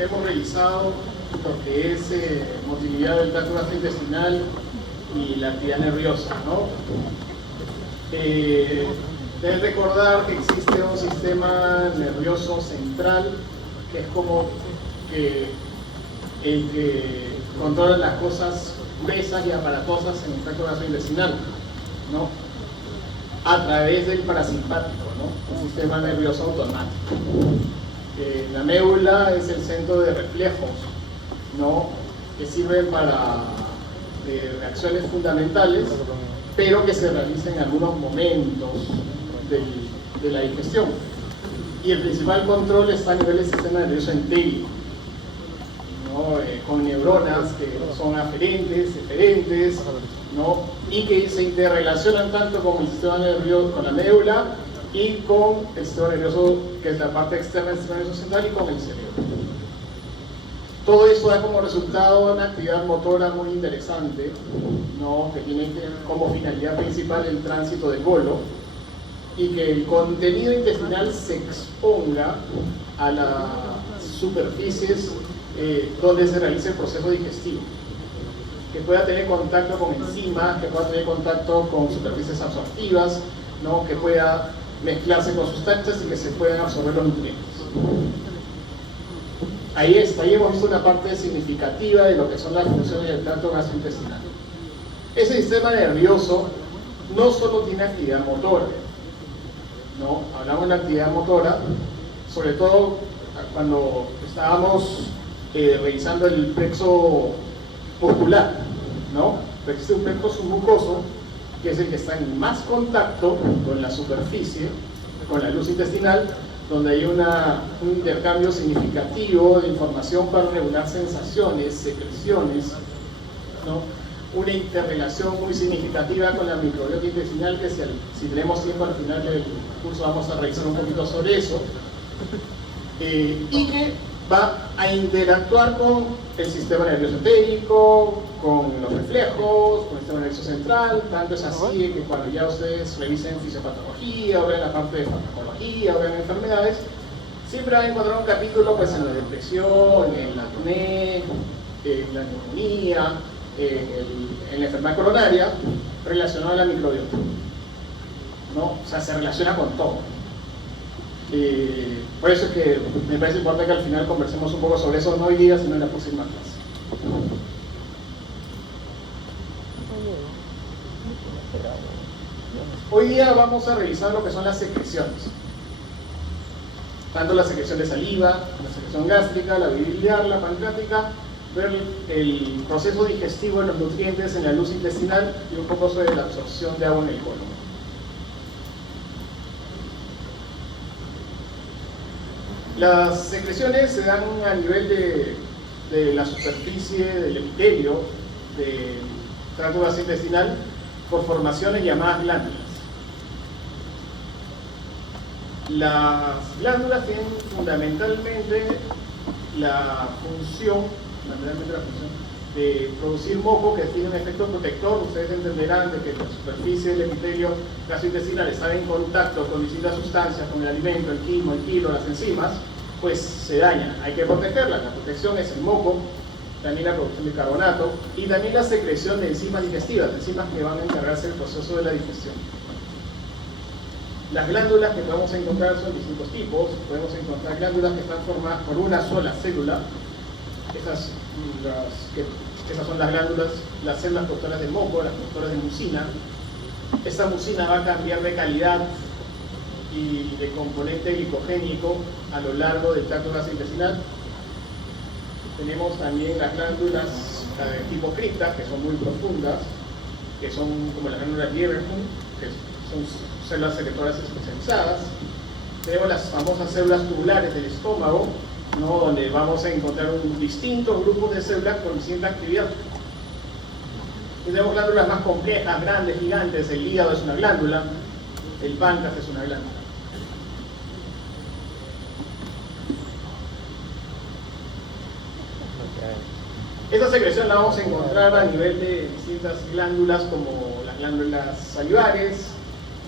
Hemos revisado lo que es motilidad del tracto gastrointestinal y la actividad nerviosa, ¿no? Deben recordar que existe un sistema nervioso central que es como que el que controla las cosas gruesas y aparatosas en el tracto gastrointestinal, ¿no? A través del parasimpático, ¿no? Un sistema nervioso automático. La médula es el centro de reflejos, ¿no? Que sirven para reacciones fundamentales, pero que se realizan en algunos momentos de la digestión. Y el principal control está a nivel del sistema nervioso entérico, ¿no? Con neuronas que son aferentes, eferentes, ¿no? Y que se interrelacionan tanto con el sistema nervioso, con la médula, y con el sistema nervioso, que es la parte externa del sistema nervioso central, y con el cerebro. Todo eso da como resultado una actividad motora muy interesante, ¿no? Que tiene como finalidad principal el tránsito del bolo, y que el contenido intestinal se exponga a las superficies donde se realiza el proceso digestivo, que pueda tener contacto con enzimas, que pueda tener contacto con superficies absortivas, ¿no? Que pueda mezclarse con sustancias y que se puedan absorber los nutrientes. Ahí está, ahí hemos visto una parte significativa de lo que son las funciones del tracto gastrointestinal. Ese sistema nervioso no solo tiene actividad motora, ¿no? Hablamos de la actividad motora, sobre todo cuando estábamos revisando el plexo muscular, ¿no? Pero existe un plexo submucoso, que es el que está en más contacto con la superficie, con la luz intestinal, donde hay un intercambio significativo de información para regular sensaciones, secreciones, ¿no? Una interrelación muy significativa con la microbiota intestinal, que si tenemos tiempo al final del curso vamos a revisar un poquito sobre eso, y que va a interactuar con el sistema nervioso entérico, con los reflejos, con el sistema nervioso central. Tanto es así que cuando ya ustedes revisen fisiopatología, o vean la parte de farmacología, o vean enfermedades, siempre van a encontrar un capítulo pues, en la depresión, en la acné, en la neumonía, en la enfermedad coronaria, relacionada a la microbiota, ¿no? O sea, se relaciona con todo. Por eso es que me parece importante que al final conversemos un poco sobre eso, no hoy día, sino en la próxima clase. Hoy día vamos a revisar lo que son las secreciones. Tanto la secreción de saliva, la secreción gástrica, la biliar, la pancreática, ver el proceso digestivo de los nutrientes en la luz intestinal y un poco sobre la absorción de agua en el colon. Las secreciones se dan a nivel de la superficie del epitelio del tracto gastrointestinal por formaciones llamadas glándulas. Las glándulas tienen fundamentalmente la función de producir moco, que tiene un efecto protector. Ustedes entenderán de que la superficie del epitelio gastrointestinal está en contacto con distintas sustancias, con el alimento, el quimo, el kilo, las enzimas, pues se daña, hay que protegerla. La protección es el moco, también la producción de carbonato y también la secreción de enzimas digestivas, enzimas que van a encargarse del proceso de la digestión. Las glándulas que podemos encontrar son distintos tipos. Podemos encontrar glándulas que están formadas por una sola célula. Esas son las glándulas, las células productoras de moco, las productoras de mucina. Esta mucina va a cambiar de calidad y de componente glicogénico a lo largo del tracto gastrointestinal. Tenemos también las glándulas de tipo cripta, que son muy profundas, que son como las glándulas Lieberkühn, que son células secretoras especializadas. Tenemos las famosas células tubulares del estómago, ¿no? Donde vamos a encontrar distintos grupos de células con distinta actividad. Y tenemos glándulas más complejas, grandes, gigantes. El hígado es una glándula, el páncreas es una glándula. Esta secreción la vamos a encontrar a nivel de distintas glándulas, como las glándulas salivares.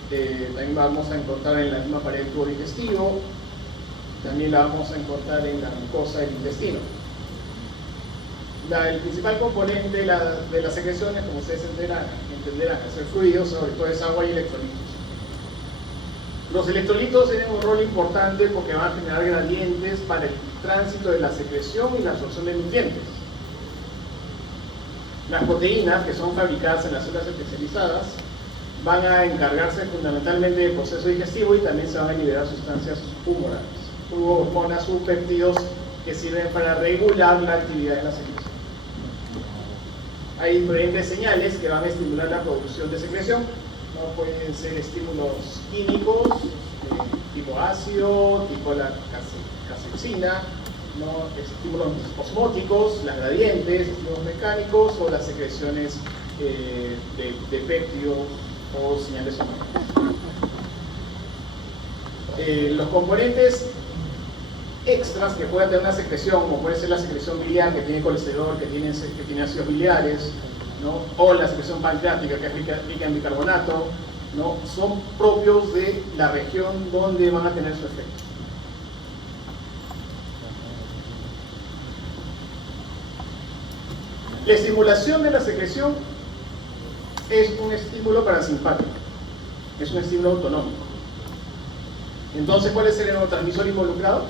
También vamos a encontrar en la misma pared del tubo digestivo. también la vamos a encontrar en la mucosa del intestino. El principal componente de las secreciones, como ustedes entenderán, es el fluido, sobre todo es agua y electrolitos. Los electrolitos tienen un rol importante porque van a generar gradientes para el tránsito de la secreción y la absorción de nutrientes. Las proteínas, que son fabricadas en las células especializadas, van a encargarse fundamentalmente del proceso digestivo y también se van a liberar sustancias humorales, hormonas, subpéptidos que sirven para regular la actividad de la secreción. Hay diferentes señales que van a estimular la producción de secreción, ¿no? Pueden ser estímulos químicos, tipo ácido, tipo la casexina, ¿no? Estímulos osmóticos, las gradientes, estímulos mecánicos o las secreciones de péptidos o señales hormonales. Los componentes extras que pueda tener una secreción, como puede ser la secreción biliar, que tiene colesterol, que tiene ácidos biliares, ¿no? O la secreción pancreática, que es rica en bicarbonato, ¿no? Son propios de la región donde van a tener su efecto. La estimulación de la secreción es un estímulo parasimpático, es un estímulo autonómico. Entonces, ¿cuál es el neurotransmisor involucrado?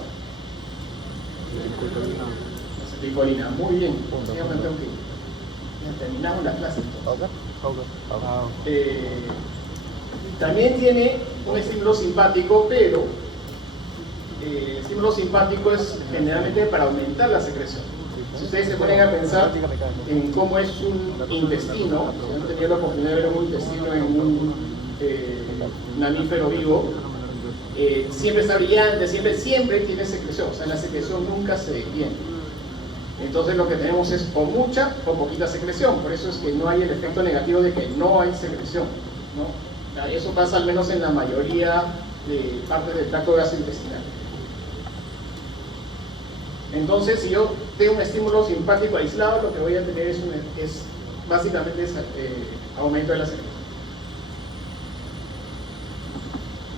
La acetilcolina. Muy bien. Terminamos la clase. También tiene un estímulo simpático, pero el estímulo simpático es generalmente para aumentar la secreción. Si ustedes se ponen a pensar en cómo es un intestino, si han tenido la oportunidad de ver un intestino en un mamífero vivo, siempre está brillante, siempre tiene secreción, o sea, la secreción nunca se detiene. Entonces lo que tenemos es o mucha o poquita secreción, por eso es que no hay el efecto negativo de que no hay secreción, ¿no? Eso pasa al menos en la mayoría de partes del tracto gastrointestinal. Entonces, si yo tengo un estímulo simpático aislado, lo que voy a tener es básicamente aumento de la secreción.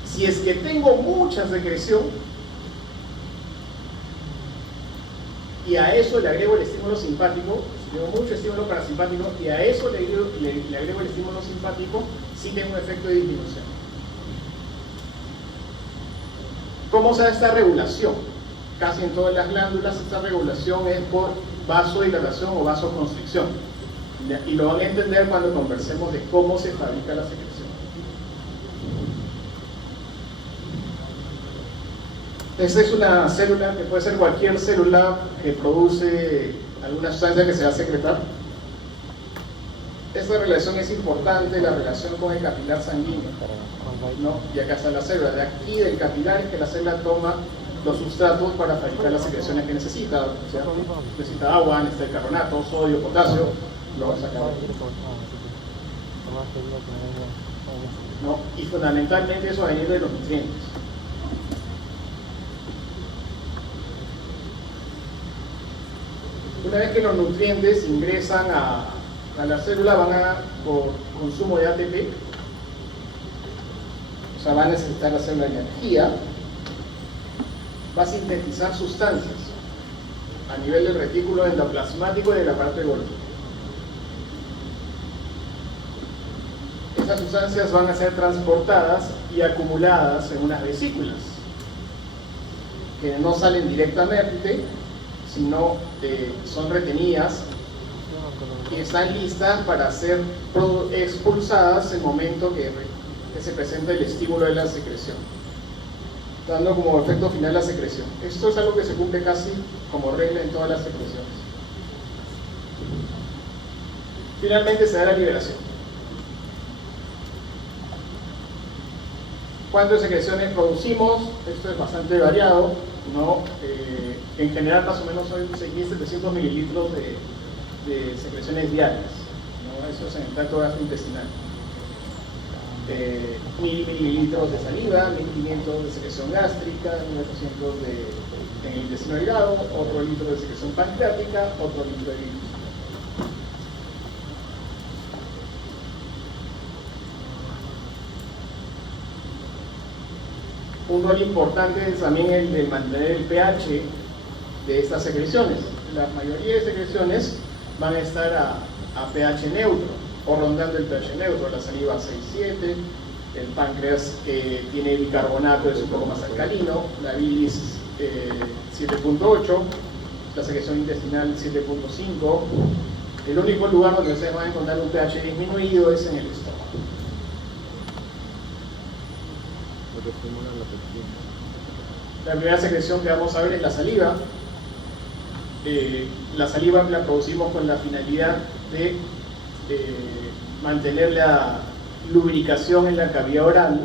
Si es que tengo mucha secreción y a eso le agrego el estímulo simpático, si tengo mucho estímulo parasimpático y a eso le agrego el estímulo simpático, sí tengo un efecto de disminución. ¿Cómo se da esta regulación? Casi en todas las glándulas esta regulación es por vasodilatación o vasoconstricción. Y lo van a entender cuando conversemos de cómo se fabrica la secreción. Esta es una célula que puede ser cualquier célula que produce alguna sustancia que se va a secretar. Esta relación es importante, la relación con el capilar sanguíneo, ¿no? Y acá está la célula. De aquí del capilar es que la célula toma los sustratos para fabricar las secreciones que necesita. O sea, necesita agua, necesita el carbonato, sodio, potasio, lo va a sacar. ¿No? Y fundamentalmente eso va a venir de los nutrientes. Una vez que los nutrientes ingresan a la célula, van a, por consumo de ATP, o sea, va a necesitar la célula energía, va a sintetizar sustancias a nivel del retículo endoplasmático y de la parte de Golgi. Estas sustancias van a ser transportadas y acumuladas en unas vesículas que no salen directamente, sino son retenidas y están listas para ser expulsadas en el momento que se presenta el estímulo de la secreción, dando como efecto final la secreción. Esto es algo que se cumple casi como regla en todas las secreciones. Finalmente se da la liberación. ¿Cuántas secreciones producimos? Esto es bastante variado, ¿no? En general más o menos son 6.700 mililitros de secreciones diarias, ¿no? Eso es en el tracto gastrointestinal. 1.000 mililitros de saliva, 1.500 de secreción gástrica, 1.800 en el intestino delgado, otro litro de secreción pancreática, otro litro de bilis. rol importante es también el de mantener el pH de estas secreciones. La mayoría de secreciones van a estar a pH neutro o rondando el pH neutro. La saliva 6,7, el páncreas que tiene bicarbonato es un poco más alcalino, la bilis 7,8, la secreción intestinal 7,5. El único lugar donde ustedes van a encontrar un pH disminuido es en el estómago. La primera secreción que vamos a ver es la saliva. La saliva la producimos con la finalidad de mantener la lubricación en la cavidad oral.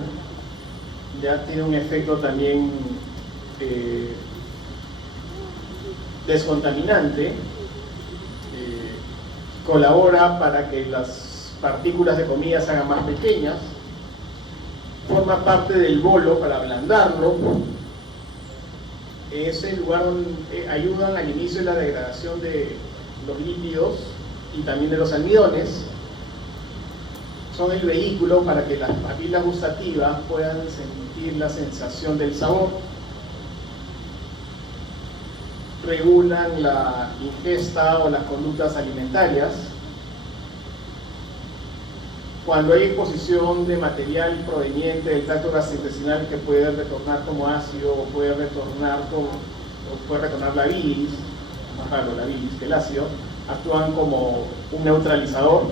Ya tiene un efecto también descontaminante. Colabora para que las partículas de comida se hagan más pequeñas. Forma parte del bolo para ablandarlo. Es el lugar donde ayudan al inicio de la degradación de los lípidos y también de los almidones. Son el vehículo para que las papilas gustativas puedan sentir la sensación del sabor. Regulan la ingesta o las conductas alimentarias. Cuando hay exposición de material proveniente del tracto gastrointestinal que puede retornar como ácido o puede retornar la bilis, más raro la bilis que el ácido, actúan como un neutralizador.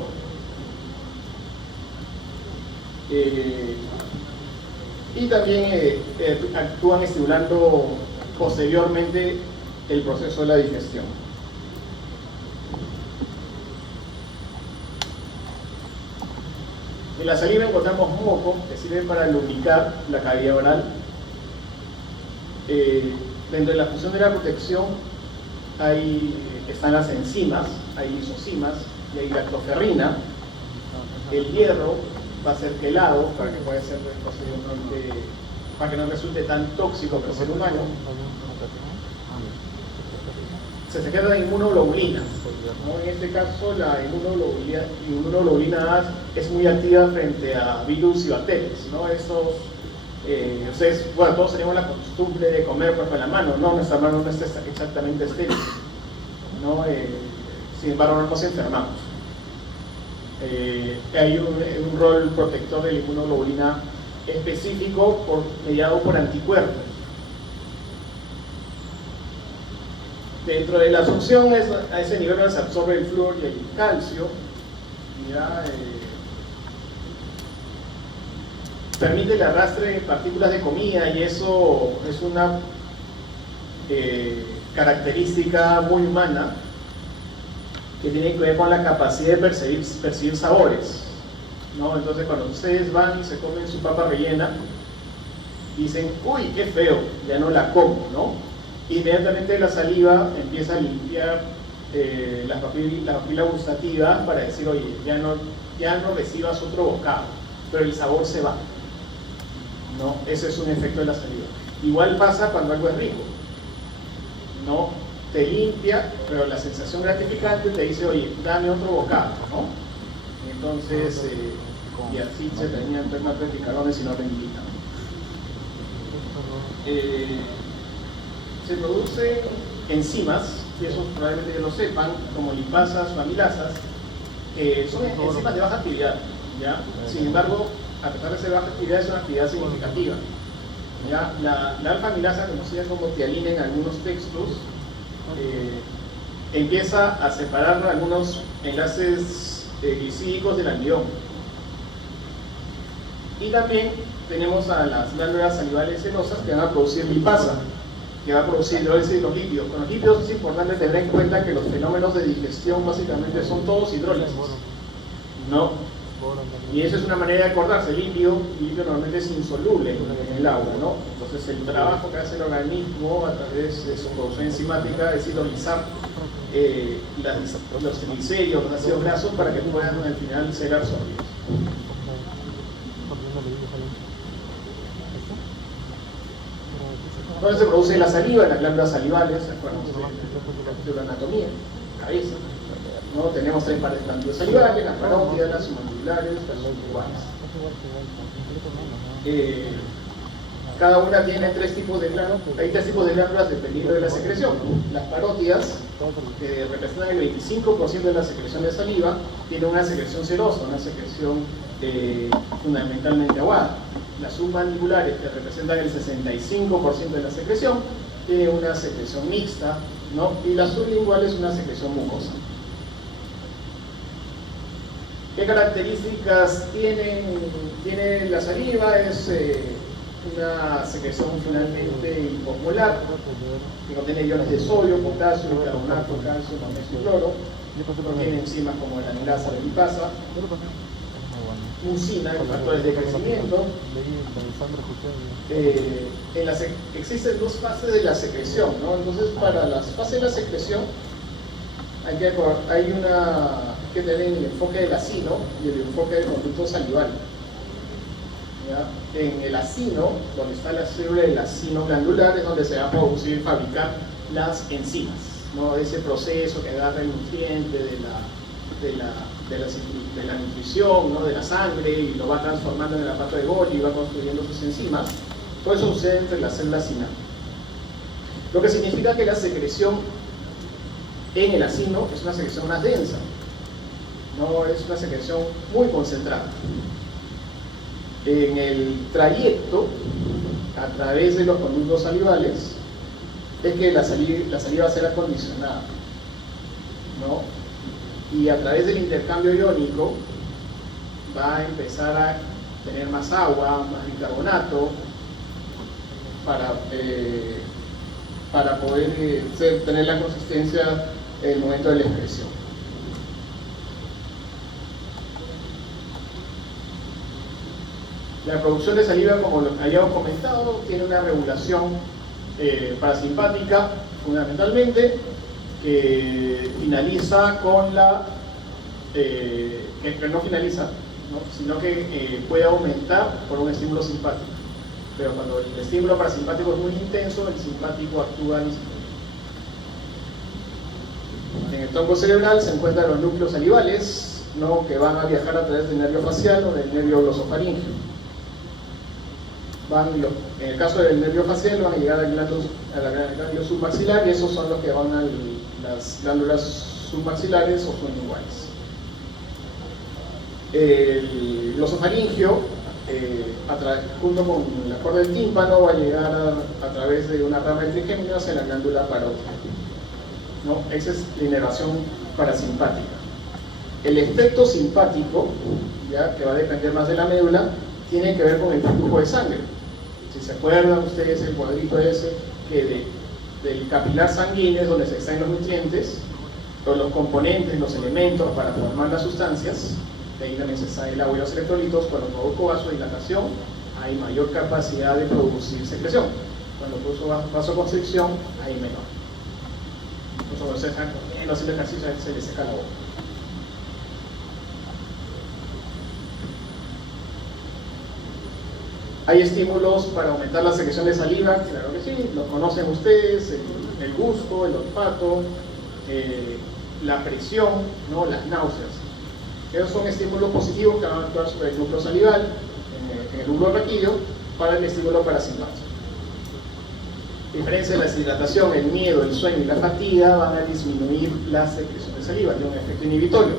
Y también actúan estimulando posteriormente el proceso de la digestión. En la saliva encontramos moco, que sirve para lubricar la cavidad oral. Dentro de la función de la protección están las enzimas, hay lisocimas y hay lactoferrina. El hierro va a ser quelado para que pueda ser posteriormente, para que no resulte tan tóxico para el ser humano. Se secreta la inmunoglobulina, ¿no? En este caso la inmunoglobulina A es muy activa frente a virus y bacterias, ¿no? Ustedes, bueno, todos tenemos la costumbre de comer con la mano, ¿no? Nuestra mano no está exactamente estéril, ¿no? Sin embargo no nos enfermamos. Hay un rol protector de la inmunoglobulina específico mediado por anticuerpos. Dentro de la absorción, a ese nivel donde se absorbe el flúor y el calcio, permite el arrastre de partículas de comida, y eso es una característica muy humana que tiene que ver con la capacidad de percibir sabores, ¿no? Entonces cuando ustedes van y se comen su papa rellena, dicen, uy, qué feo, ya no la como, ¿no? Inmediatamente la saliva empieza a limpiar la papila gustativa para decir, oye, ya no recibas otro bocado, pero el sabor se va, ¿no? Ese es un efecto de la saliva. Igual pasa cuando algo es rico, ¿no? Te limpia, pero la sensación gratificante te dice, oye, dame otro bocado, ¿no? Entonces, y así se tenían más picarones y no renditan. Se producen enzimas, y eso probablemente ya lo sepan, como lipasas o amilasas, son enzimas de baja actividad, ¿ya? Sin embargo, a pesar de ser baja actividad, es una actividad significativa, ¿ya? La alfa-amilasa, conocida como tialina en algunos textos, empieza a separar algunos enlaces glicídicos del almidón. Y también tenemos a las glándulas salivales serosas que van a producir lipasa, que va a producir hidrólisis de los lípidos. Con los lípidos es importante tener en cuenta que los fenómenos de digestión básicamente son todos hidrólisis, ¿no? Y eso es una manera de acordarse. El lípido normalmente es insoluble en el agua, ¿no? Entonces el trabajo que hace el organismo a través de su producción enzimática es hidrolizar los triglicéridos, los ácidos grasos, para que puedan al final ser absorbidos. ¿Dónde se produce la saliva? En las glándulas salivales, acuérdense de la anatomía, cabeza, ¿no? Tenemos 3 pares de glándulas salivales, las parótidas, las submandibulares, las sublinguales. Cada una tiene tres tipos de glándulas, hay tres tipos de glándulas dependiendo de la secreción. Las parótidas, que representan el 25% de la secreción de saliva, tienen una secreción serosa, una secreción fundamentalmente aguada. Las submandibulares, que representan el 65% de la secreción, tienen una secreción mixta, ¿no? Y las sublinguales, una secreción mucosa. ¿Qué características tiene la saliva? Es una secreción finalmente hiposmolar, que contiene iones de sodio, potasio, carbonato, calcio, magnesio y cloro. Contiene enzimas como la amilasa, la lipasa, mucina, factores de crecimiento. Existen dos fases de la secreción, ¿no? Entonces, para las fases de la secreción hay que tener el enfoque del acino y el enfoque del conducto salival. ¿Ya? En el acino, donde está la célula del acino glandular, es donde se va a producir y fabricar las enzimas, ¿no? Ese proceso que agarra el nutriente de la nutrición, ¿no? De la sangre, y lo va transformando en el aparato de Golgi y va construyendo sus enzimas. Todo eso sucede entre las células sinápticas. Lo que significa que la secreción en el acino es una secreción más densa, no es una secreción muy concentrada. En el trayecto a través de los conductos salivales es que la saliva va a ser acondicionada, ¿no? Y a través del intercambio iónico va a empezar a tener más agua, más bicarbonato, para poder tener la consistencia en el momento de la excreción. La producción de saliva, como lo habíamos comentado, tiene una regulación parasimpática fundamentalmente, que finaliza con que no finaliza, ¿no? Sino que puede aumentar por un estímulo simpático. Pero cuando el estímulo parasimpático es muy intenso, el simpático actúa distinto. En el tronco cerebral se encuentran los núcleos salivales, ¿no? Que van a viajar a través del nervio facial o del nervio glosofaríngeo. En el caso del nervio facial van a llegar al ganglio submaxilar, y esos son los que van a las glándulas submaxilares o sublinguales. El glosofaringio, junto con la cuerda del tímpano, va a llegar a través de una rama de trigémino hacia la glándula parótida, ¿no? Esa es la inervación parasimpática. El efecto simpático, ya que va a depender más de la médula, tiene que ver con el flujo de sangre. Si se acuerdan ustedes el cuadrito ese, que del capilar sanguíneo es donde se extraen los nutrientes, todos los componentes, los elementos para formar las sustancias. De ahí también se extrae el agua y los electrolitos. Cuando produzco vasodilatación hay mayor capacidad de producir secreción. Cuando produzco vasoconstricción hay menor. Entonces cuando se están comiendo, haciendo ejercicio, se les seca la boca. Hay estímulos para aumentar la secreción de saliva, claro que sí, los conocen ustedes, el gusto, el olfato, la presión, ¿no? Las náuseas. Esos son estímulos positivos que van a actuar sobre el núcleo salival, en el núcleo raquídeo, para el estímulo parasimpático. A diferencia de la deshidratación, el miedo, el sueño y la fatiga van a disminuir la secreción de saliva, tiene un efecto inhibitorio.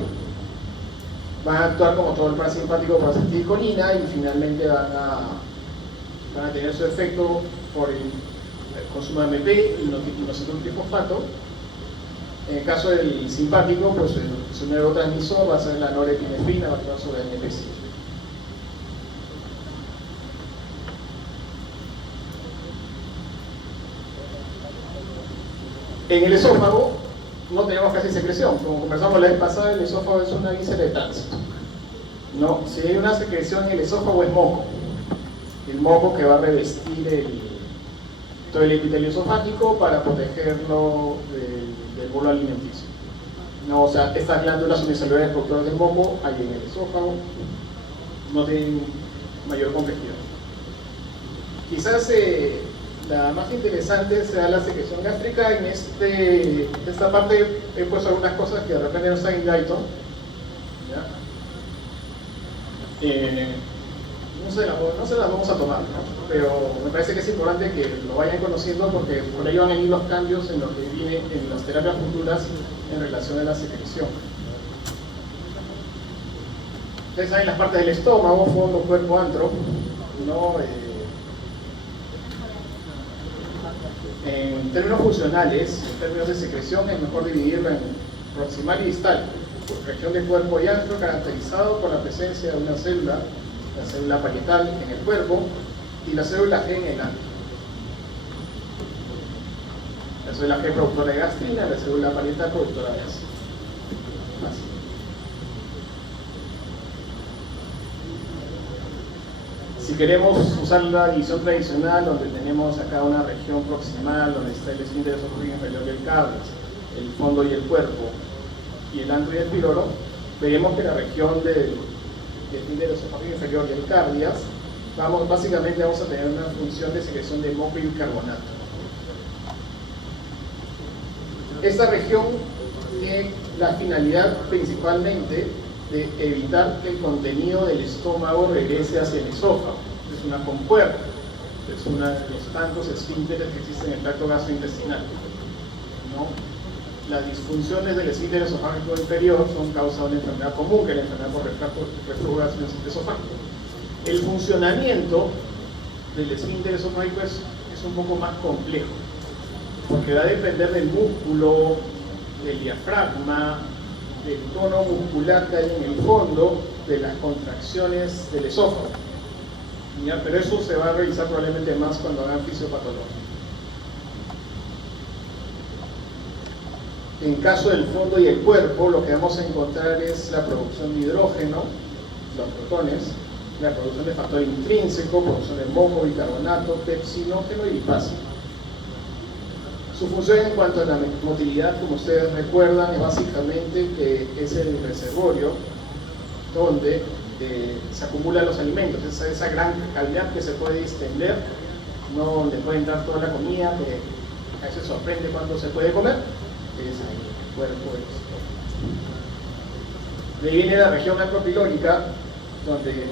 Van a actuar como todo el parasimpático por acetilcolina y finalmente van a tener su efecto por el consumo de AMP y inositol-trifosfato. En el caso del simpático, pues su neurotransmisor va a ser la norepinefrina, va a actuar sobre el NP5. En el esófago no tenemos casi secreción. Como conversamos la vez pasada, el esófago es una víscera de tránsito, ¿no? Si hay una secreción en el esófago es moco. El moco que va a revestir todo el epitelio esofágico para protegerlo del bolo alimenticio, ¿no? O sea, estas glándulas unicelulares productoras del moco hay en el esófago, no tienen mayor complejidad. Quizás la más interesante sea la secreción gástrica. En esta parte he puesto algunas cosas que de repente no están en Guyton, ¿ya? no se las vamos a tomar, ¿no? Pero me parece que es importante que lo vayan conociendo porque por ahí van a venir los cambios en lo que viene en las terapias futuras en relación a la secreción. Ustedes saben las partes del estómago, fondo, cuerpo, antro, ¿no? En términos funcionales, en términos de secreción, es mejor dividirlo en proximal y distal. Región del cuerpo y antro caracterizado por la presencia de una célula, la célula parietal en el cuerpo y la célula G en el antro. La célula G productora de gastrina, la célula parietal productora de ácido. Así. Si queremos usar la división tradicional, donde tenemos acá una región proximal, donde está el esfínter esofágico inferior del cardias, el fondo y el cuerpo, y el antro y el píloro, veremos que la región del esfínter esofágico inferior del cardias, básicamente vamos a tener una función de secreción de moco y bicarbonato. Esta región tiene la finalidad principalmente de evitar que el contenido del estómago regrese hacia el esófago. Es una compuerta, es uno de los tantos esfínteres que existen en el tracto gastrointestinal, ¿no? Las disfunciones del esfínter esofágico inferior son causa de una enfermedad común, que es la enfermedad por reflujo gastroesofágico. El funcionamiento del esfínter esofágico es un poco más complejo, porque va a depender del músculo, del diafragma, del tono muscular que hay en el fondo, de las contracciones del esófago. ¿Ya? Pero eso se va a revisar probablemente más cuando hagan fisiopatología. En caso del fondo y el cuerpo, lo que vamos a encontrar es la producción de hidrógeno, los protones, la producción de factor intrínseco, producción de moco, bicarbonato, pepsinógeno y lipácido. Su función en cuanto a la motilidad, como ustedes recuerdan, es básicamente que es el reservorio donde se acumulan los alimentos, esa gran cavidad que se puede distender, ¿no? Donde puede entrar toda la comida, que a veces sorprende cuando se puede comer, es el cuerpo del estómago. De ahí viene la región acropilórica, donde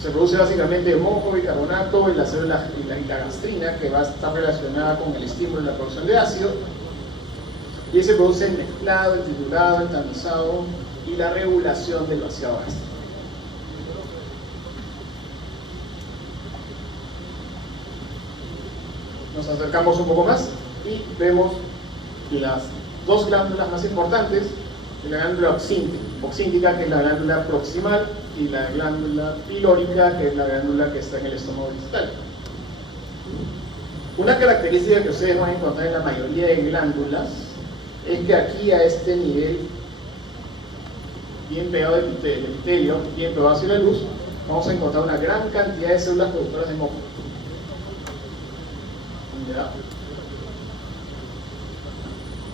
se produce básicamente moco, bicarbonato y la célula y la gastrina, que va a estar relacionada con el estímulo de la producción de ácido, y se produce el mezclado, el triturado, el tamizado y la regulación del vaciado gástrico. Nos acercamos un poco más y vemos las dos glándulas más importantes, la glándula oxíntica, que es la glándula proximal, y la glándula pilórica, que es la glándula que está en el estómago distal. Una característica que ustedes van a encontrar en la mayoría de glándulas es que aquí, a este nivel, bien pegado del epitelio, bien pegado hacia la luz, vamos a encontrar una gran cantidad de células productoras de moco. ¿Ya?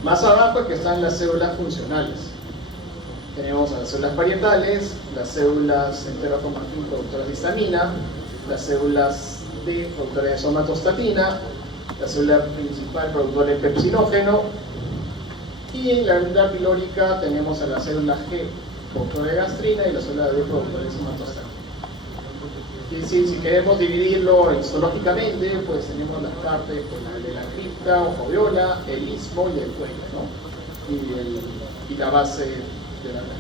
Más abajo es que están las células funcionales. Tenemos las células parietales, las células enterocomartín productoras de histamina, las células D productoras de somatostatina, la célula principal productora de pepsinógeno, y en la glándula pilórica tenemos a la célula G productora de gastrina y la célula D productora de somatostatina. Y si queremos dividirlo histológicamente, pues tenemos las partes de la cripta o foviola, el istmo y el cuello, ¿no? Y la base de la glándula.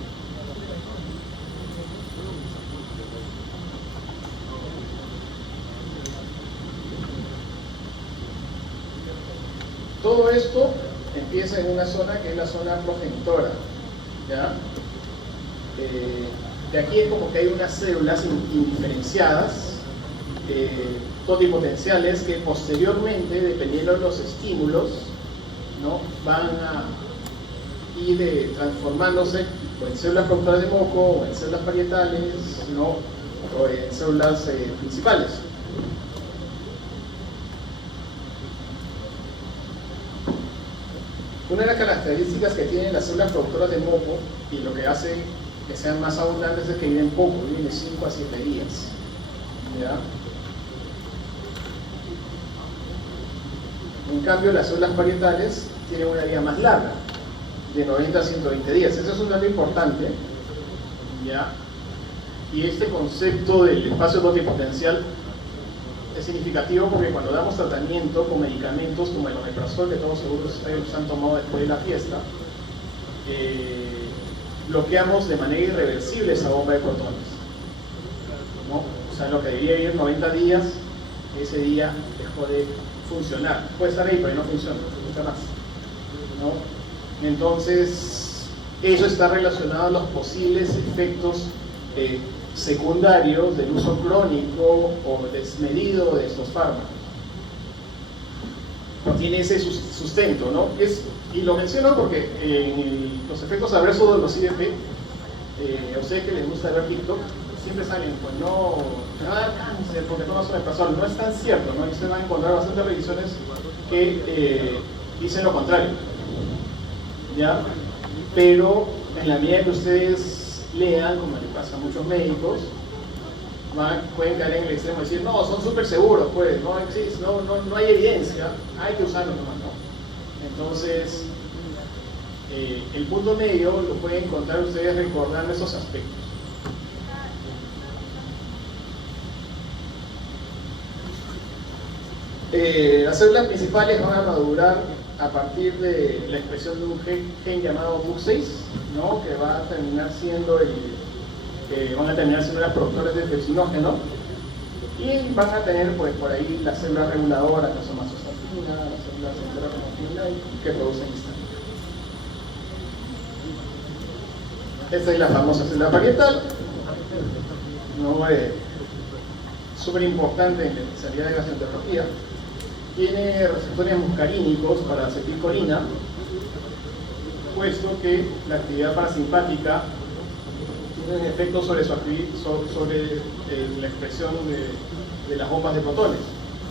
Todo esto empieza en una zona que es la zona progenitora, ¿ya? De aquí es como que hay unas células indiferenciadas, totipotenciales, que posteriormente, dependiendo de los estímulos, ¿no? Van a ir transformándose en células productoras de moco, o en células parietales, ¿no? O en células principales. Una de las características que tienen las células productoras de moco, y lo que hace que sean más abundantes, es que viven poco, viven de 5 a 7 días. ¿Ya? En cambio, las células parietales tienen una vida más larga, de 90 a 120 días. Eso es un dato importante, ¿ya? Y este concepto del espacio pluripotencial es significativo porque cuando damos tratamiento con medicamentos como el omeprazol, que todos seguros ustedes han tomado después de la fiesta, bloqueamos de manera irreversible esa bomba de protones, ¿no? O sea, lo que debería ir 90 días, ese día dejó de funcionar. Puede estar ahí, pero no funciona, nunca más, ¿no? Entonces, eso está relacionado a los posibles efectos secundarios del uso crónico o desmedido de estos fármacos. No tiene ese sustento, ¿no? Y lo menciono porque los efectos adversos de los IDP, a ustedes que les gusta ver TikTok, siempre salen, pues no, te va a dar cáncer porque tomas omeprazol. No es tan cierto, ¿no? Y usted va a encontrar bastantes revisiones que dicen lo contrario, ¿ya? Pero en la medida que ustedes lean, como le pasa a muchos médicos, pueden caer en el extremo y decir, no, son súper seguros, pues, no existe, no hay evidencia, hay que usarlo nomás, ¿no? Entonces, el punto medio lo pueden encontrar ustedes recordando esos aspectos. Las células principales van a madurar a partir de la expresión de un gen llamado MUC6, ¿no? Que va a terminar siendo van a terminar siendo las productores de pepsinógeno, y van a tener, pues, por ahí las células reguladoras, que son mastostatina, las células enterohemoglobina, que producen histamina. Esta es la famosa célula parietal, ¿no? Súper importante en la especialidad de gastroenterología. Tiene receptores muscarínicos para acetilcolina, puesto que la actividad parasimpática tiene un efecto sobre la expresión de las bombas de protones.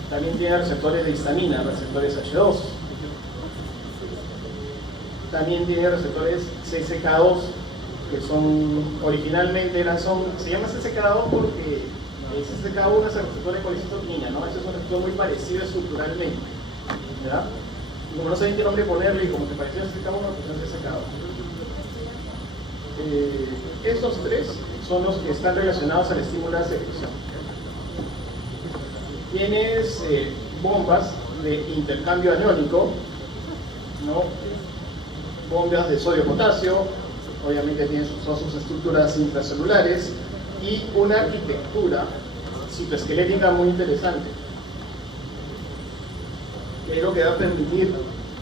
También tiene receptores de histamina, receptores H2. También tiene receptores CCK2, que originalmente se llama CCK2 porque el CCK1 es el receptor de colicistoquina, ¿no? Ese es un receptor muy parecido estructuralmente, ¿verdad? Y como no saben qué nombre ponerle, y como se parecía a CCK1, pues es CCK2. Estos tres son los que están relacionados al estímulo de secreción. Tienes bombas de intercambio aniónico, ¿no? Bombas de sodio-potasio, obviamente tienen sus estructuras intracelulares, y una arquitectura citoesquelética muy interesante, que es lo que va a permitir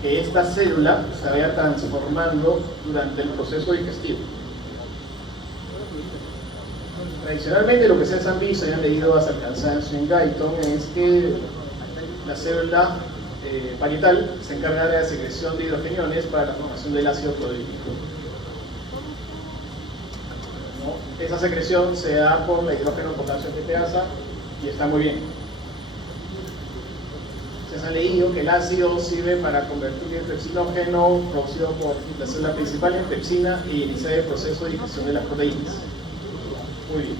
que esta célula se vaya transformando durante el proceso digestivo. Tradicionalmente, lo que ustedes han visto y han leído hasta el cansancio en Guyton es que la célula parietal se encarga de la secreción de hidrogeniones para la formación del ácido clorhídrico. Esa secreción se da por la hidrógeno potasio TPasa y está muy bien. Ustedes han leído que el ácido sirve para convertir el pepsinógeno producido por la célula principal en pepsina y iniciar el proceso de digestión de las proteínas. Muy bien.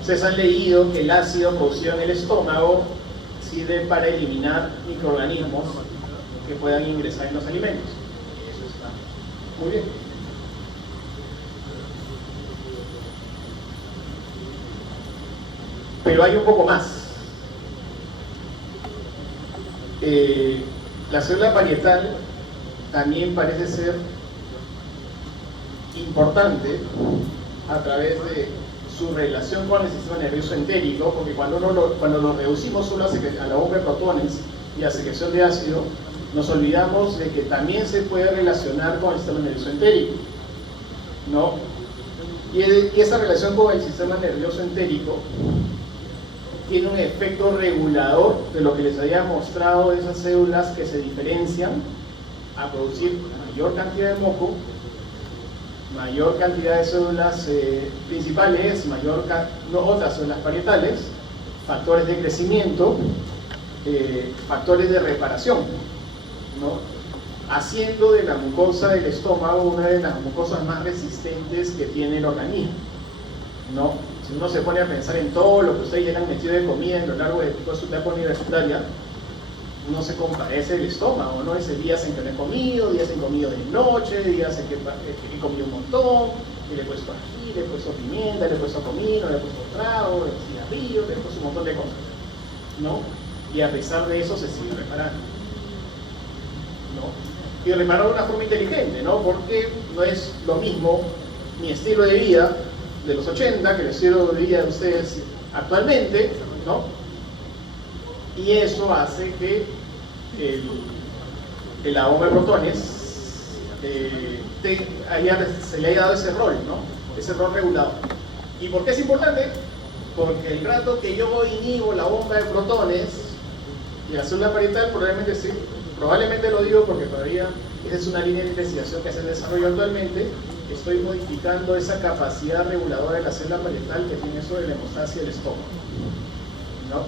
Ustedes han leído que el ácido producido en el estómago sirve para eliminar microorganismos que puedan ingresar en los alimentos. Eso está muy bien. Pero hay un poco más. La célula parietal también parece ser importante a través de su relación con el sistema nervioso entérico, porque cuando lo reducimos solo a la bomba de protones y a secreción de ácido, nos olvidamos de que también se puede relacionar con el sistema nervioso entérico, ¿no? Y esa relación con el sistema nervioso entérico tiene un efecto regulador de lo que les había mostrado de esas células que se diferencian a producir mayor cantidad de moco, mayor cantidad de células principales, otras células parietales, factores de crecimiento, factores de reparación, ¿no? Haciendo de la mucosa del estómago una de las mucosas más resistentes que tiene el organismo, ¿no? Si uno se pone a pensar en todo lo que ustedes ya han metido de comida a lo largo de toda su etapa universitaria, no se compadece el estómago, ¿no? Ese días en que no he comido, días en comido de noche, días en que he comido un montón, y le he puesto ají, le he puesto pimienta, le he puesto comino, le he puesto trago, le he puesto cigarrillo, le he puesto un montón de cosas, ¿no? Y a pesar de eso se sigue reparando, ¿no? Y reparar de una forma inteligente, ¿no? Porque no es lo mismo mi estilo de vida de los 80 que el estilo de vida de ustedes actualmente, ¿no? Y eso hace que la bomba de protones se le haya dado ese rol, ¿no? Ese rol regulador. ¿Y por qué es importante? Porque el rato que yo inhibo la bomba de protones y la célula parietal, probablemente lo digo porque todavía esa es una línea de investigación que se desarrolla actualmente, estoy modificando esa capacidad reguladora de la célula parietal que tiene sobre la hemostasia del estómago, ¿no?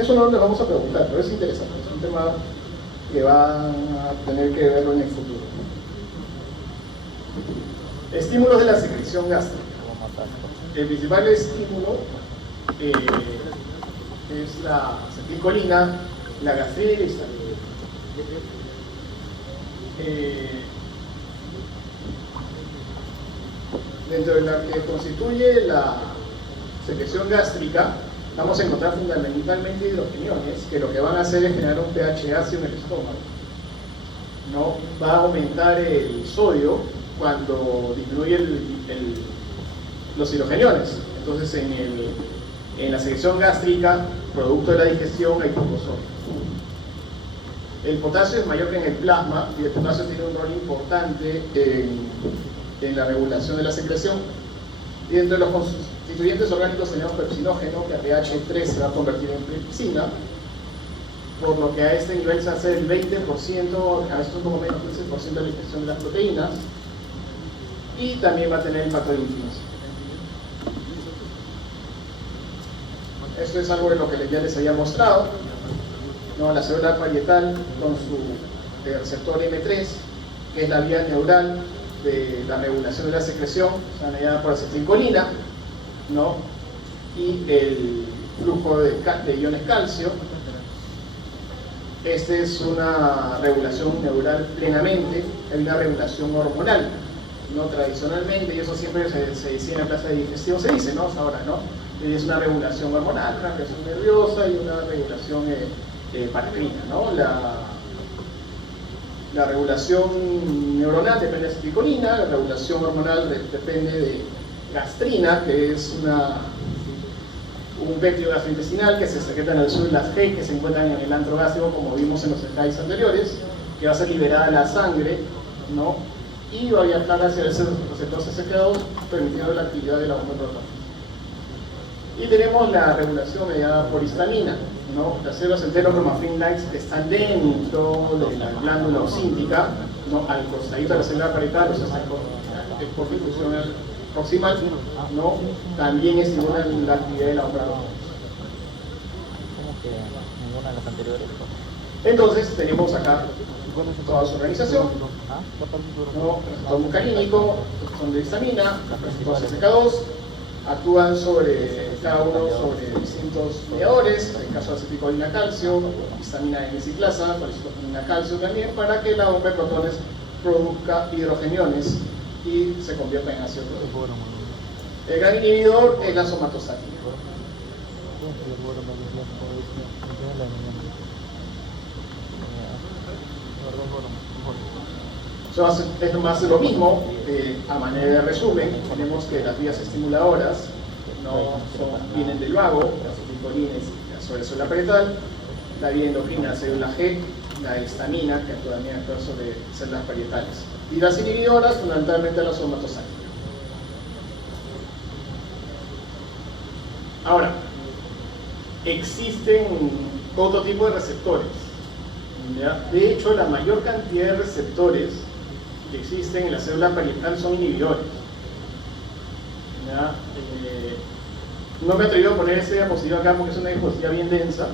Eso no nos vamos a preguntar, pero es interesante, es un tema que van a tener que verlo en el futuro. Estímulos de la secreción gástrica. El principal estímulo es la acetilcolina, la gastrina y la histamina. Dentro de la que constituye la secreción gástrica, vamos a encontrar fundamentalmente hidrogeniones que lo que van a hacer es generar un pH ácido en el estómago, ¿no? Va a aumentar el sodio cuando disminuye los hidrogeniones. Entonces en la secreción gástrica, producto de la digestión, hay poco sodio. El potasio es mayor que en el plasma y el potasio tiene un rol importante en la regulación de la secreción. Y entre los constituyentes orgánicos tenemos pepsinógeno, que a pH 3 se va a convertir en pepsina, por lo que a este nivel se hace el 20%, a veces un poco menos, 15% de la digestión de las proteínas, y también va a tener impacto de inflamación. Esto es algo de lo que ya les había mostrado, ¿no? La célula parietal con su receptor M3, que es la vía neural de la regulación de la secreción, mediada por acetilcolina, ¿no? Y el flujo de iones calcio. Esta es una regulación neural plenamente, hay una regulación hormonal, ¿no? Tradicionalmente, y eso siempre se decía en la clase de digestivo, se dice, ¿no? Hasta ahora, ¿no? Es una regulación hormonal, una regulación nerviosa y una regulación paracrina, ¿no? La regulación neuronal depende de acetilcolina, la regulación hormonal depende de gastrina, que es un péptido gastrointestinal que se secreta en el células G que se encuentran en el antro gástrico, como vimos en los slides anteriores, que va a ser liberada a la sangre, ¿no? Y va a viajar hacia el receptor CCK2, permitiendo la actividad de la bomba de protones. Y tenemos la regulación mediada por histamina, ¿no? Las células enterocromafin-like están dentro de la glándula ocíntica, ¿no? Al costadito de la célula parietal, o sea, por difusión proximal, ¿no? También estimulan la actividad de la bomba de protones. ¿Cómo que ninguna de las anteriores? Entonces tenemos acá toda su organización, ¿no? Receptor muscarínico, son de histamina, receptor CCK2, actúan sobre cada uno sobre distintos mediadores, en el caso de acetilcolina calcio, histamina N-ciclasa, colicitocinina calcio también, para que la bomba de protones produzca hidrogeniones y se convierta en ácido protónico. El gran inhibidor es la somatostatina. Es más de lo mismo, a manera de resumen, tenemos que las vías estimuladoras vienen del vago, la acetilcolina sobre la célula parietal, la vía endocrina, la célula G, la histamina, que también actúa sobre células parietales, y las inhibidoras, fundamentalmente la somatostatina. Ahora, existen otro tipo de receptores, ¿ya? De hecho, la mayor cantidad de receptores que existen en la célula parietal son inhibidores, ¿ya? No me he atrevido a poner esta diapositiva acá porque es una diapositiva bien densa,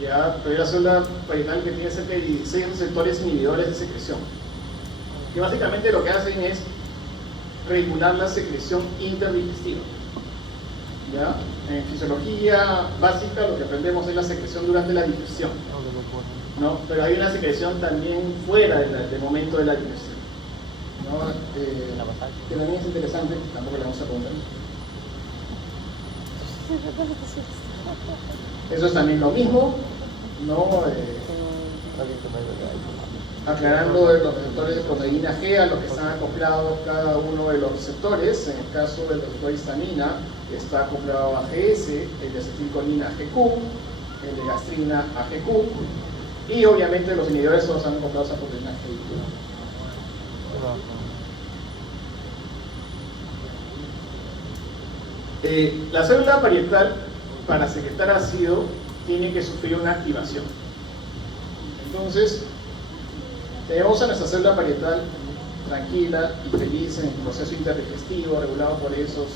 ¿ya? Pero es la célula parietal que tiene cerca de 16 receptores inhibidores de secreción, que básicamente lo que hacen es regular la secreción interdigestiva, ¿ya? En fisiología básica lo que aprendemos es la secreción durante la digestión, ¿no? Pero hay una secreción también fuera del momento de la digestión, ¿no? Que también es interesante, tampoco le vamos a preguntar. Eso es también lo mismo, ¿no? Aclarando los receptores de proteína G a los que están acoplados cada uno de los receptores. En el caso del receptor histamina está acoplado a GS, el de acetilcolina a GQ, el de gastrina a GQ, y obviamente los inhibidores todos están acoplados a proteína G. La célula parietal, para secretar ácido, tiene que sufrir una activación. Entonces, tenemos a nuestra célula parietal tranquila y feliz en el proceso interdigestivo, regulado por esos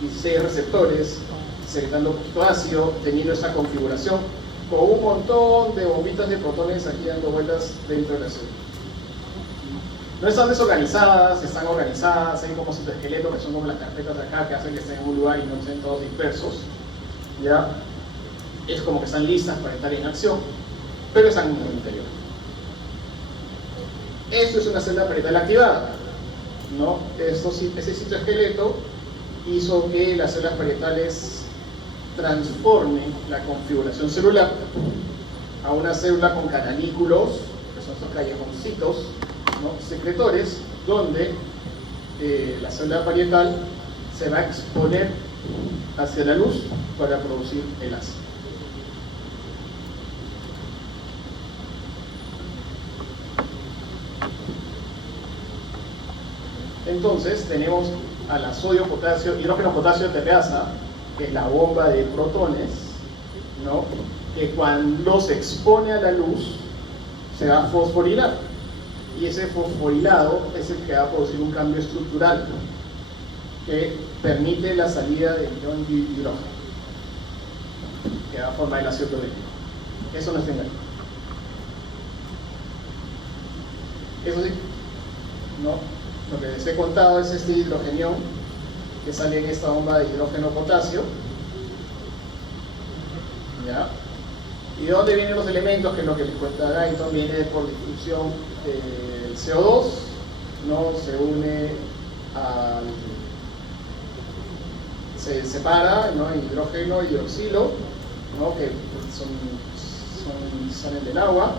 16 receptores, secretando un poquito ácido, teniendo esta configuración, con un montón de bombitas de protones aquí dando vueltas dentro de la célula. No están desorganizadas, están organizadas, hay como citoesqueletos que son como las carpetas de acá que hacen que estén en un lugar y no estén todos dispersos. ¿Ya? Es como que están listas para estar en acción, pero están en el interior. Esto es una célula parietal activada, ¿no? Ese citoesqueleto hizo que las células parietales transformen la configuración celular a una célula con canalículos, que son estos callejoncitos, ¿no? Secretores, donde la célula parietal se va a exponer hacia la luz para producir el ácido. Entonces tenemos a la sodio-potasio, hidrógeno-potasio terreasa, que es la bomba de protones, ¿no? Que cuando se expone a la luz se va a fosforilar, y ese fosforilado es el que va a producir un cambio estructural que permite la salida del ion de hidrógeno, que va a formar el ácido clorhídrico. Eso no está engañado. Eso sí, ¿no? Lo que les he contado es este hidrogenión que sale en esta bomba de hidrógeno-potasio. ¿Ya? ¿Y de dónde vienen los elementos? Que es lo que les cuenta Guyton, viene por difusión del CO2, ¿no? Se une al... se separa, ¿no? Hidrógeno y hidroxilo, ¿no? Que salen del agua,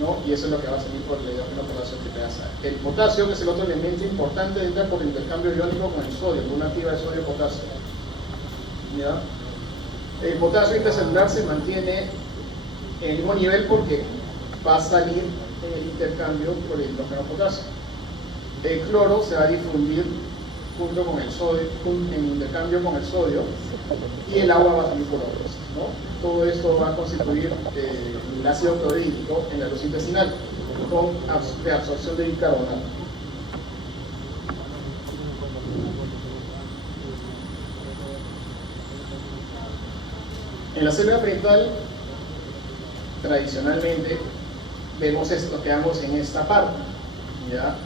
¿no? Y eso es lo que va a salir por el hidrógeno potasio que terreasa. El potasio, que es el otro elemento importante, entra por intercambio iónico con el sodio, con una activa de sodio-potasio. ¿Ya? El potasio intracelular se mantiene en el mismo nivel porque va a salir en el intercambio por el hidrógeno potasio. El cloro se va a difundir junto con el sodio, en intercambio con el sodio, y el agua va a salir por otros, ¿no? Todo esto va a constituir el ácido clorhídrico en la luz intestinal con reabsorción de bicarbonato. En la célula parietal, tradicionalmente, vemos esto, quedamos en esta parte, ¿ya?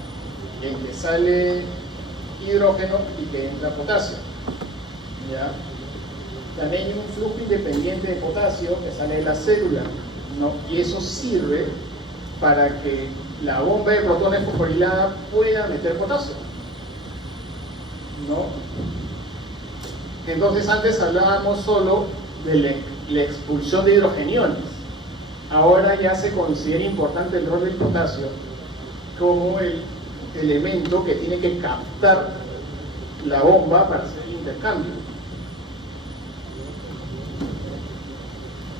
En que sale hidrógeno y que entra potasio, ¿ya? También hay un flujo independiente de potasio que sale de la célula, ¿no? Y eso sirve para que la bomba de protones fosforilada pueda meter potasio, ¿no? Entonces antes hablábamos solo de la expulsión de hidrogeniones. Ahora ya se considera importante el rol del potasio como el elemento que tiene que captar la bomba para hacer el intercambio.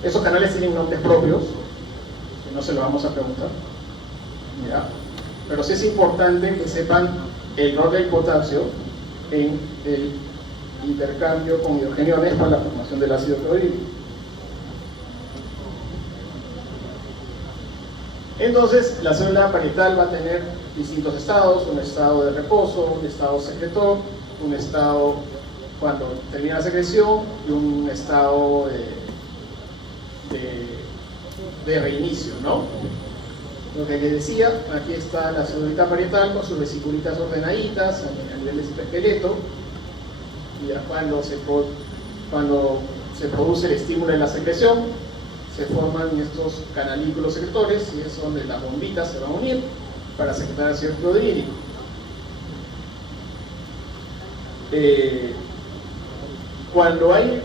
Esos canales tienen nombres propios, que no se lo vamos a preguntar, ¿ya? Pero sí es importante que sepan el rol del potasio en el intercambio con hidrogeniones para la formación del ácido clorhídrico. Entonces, la célula parietal va a tener distintos estados: un estado de reposo, un estado secretor, un estado cuando termina la secreción y un estado de reinicio, ¿no? Lo que les decía, aquí está la célula parietal con sus vesiculitas ordenaditas a nivel de citoesqueleto. Y ya cuando se Cuando se produce el estímulo de la secreción, se forman estos canalículos secretores y es donde las bombitas se van a unir para secretar ácido clorhídrico. Cuando hay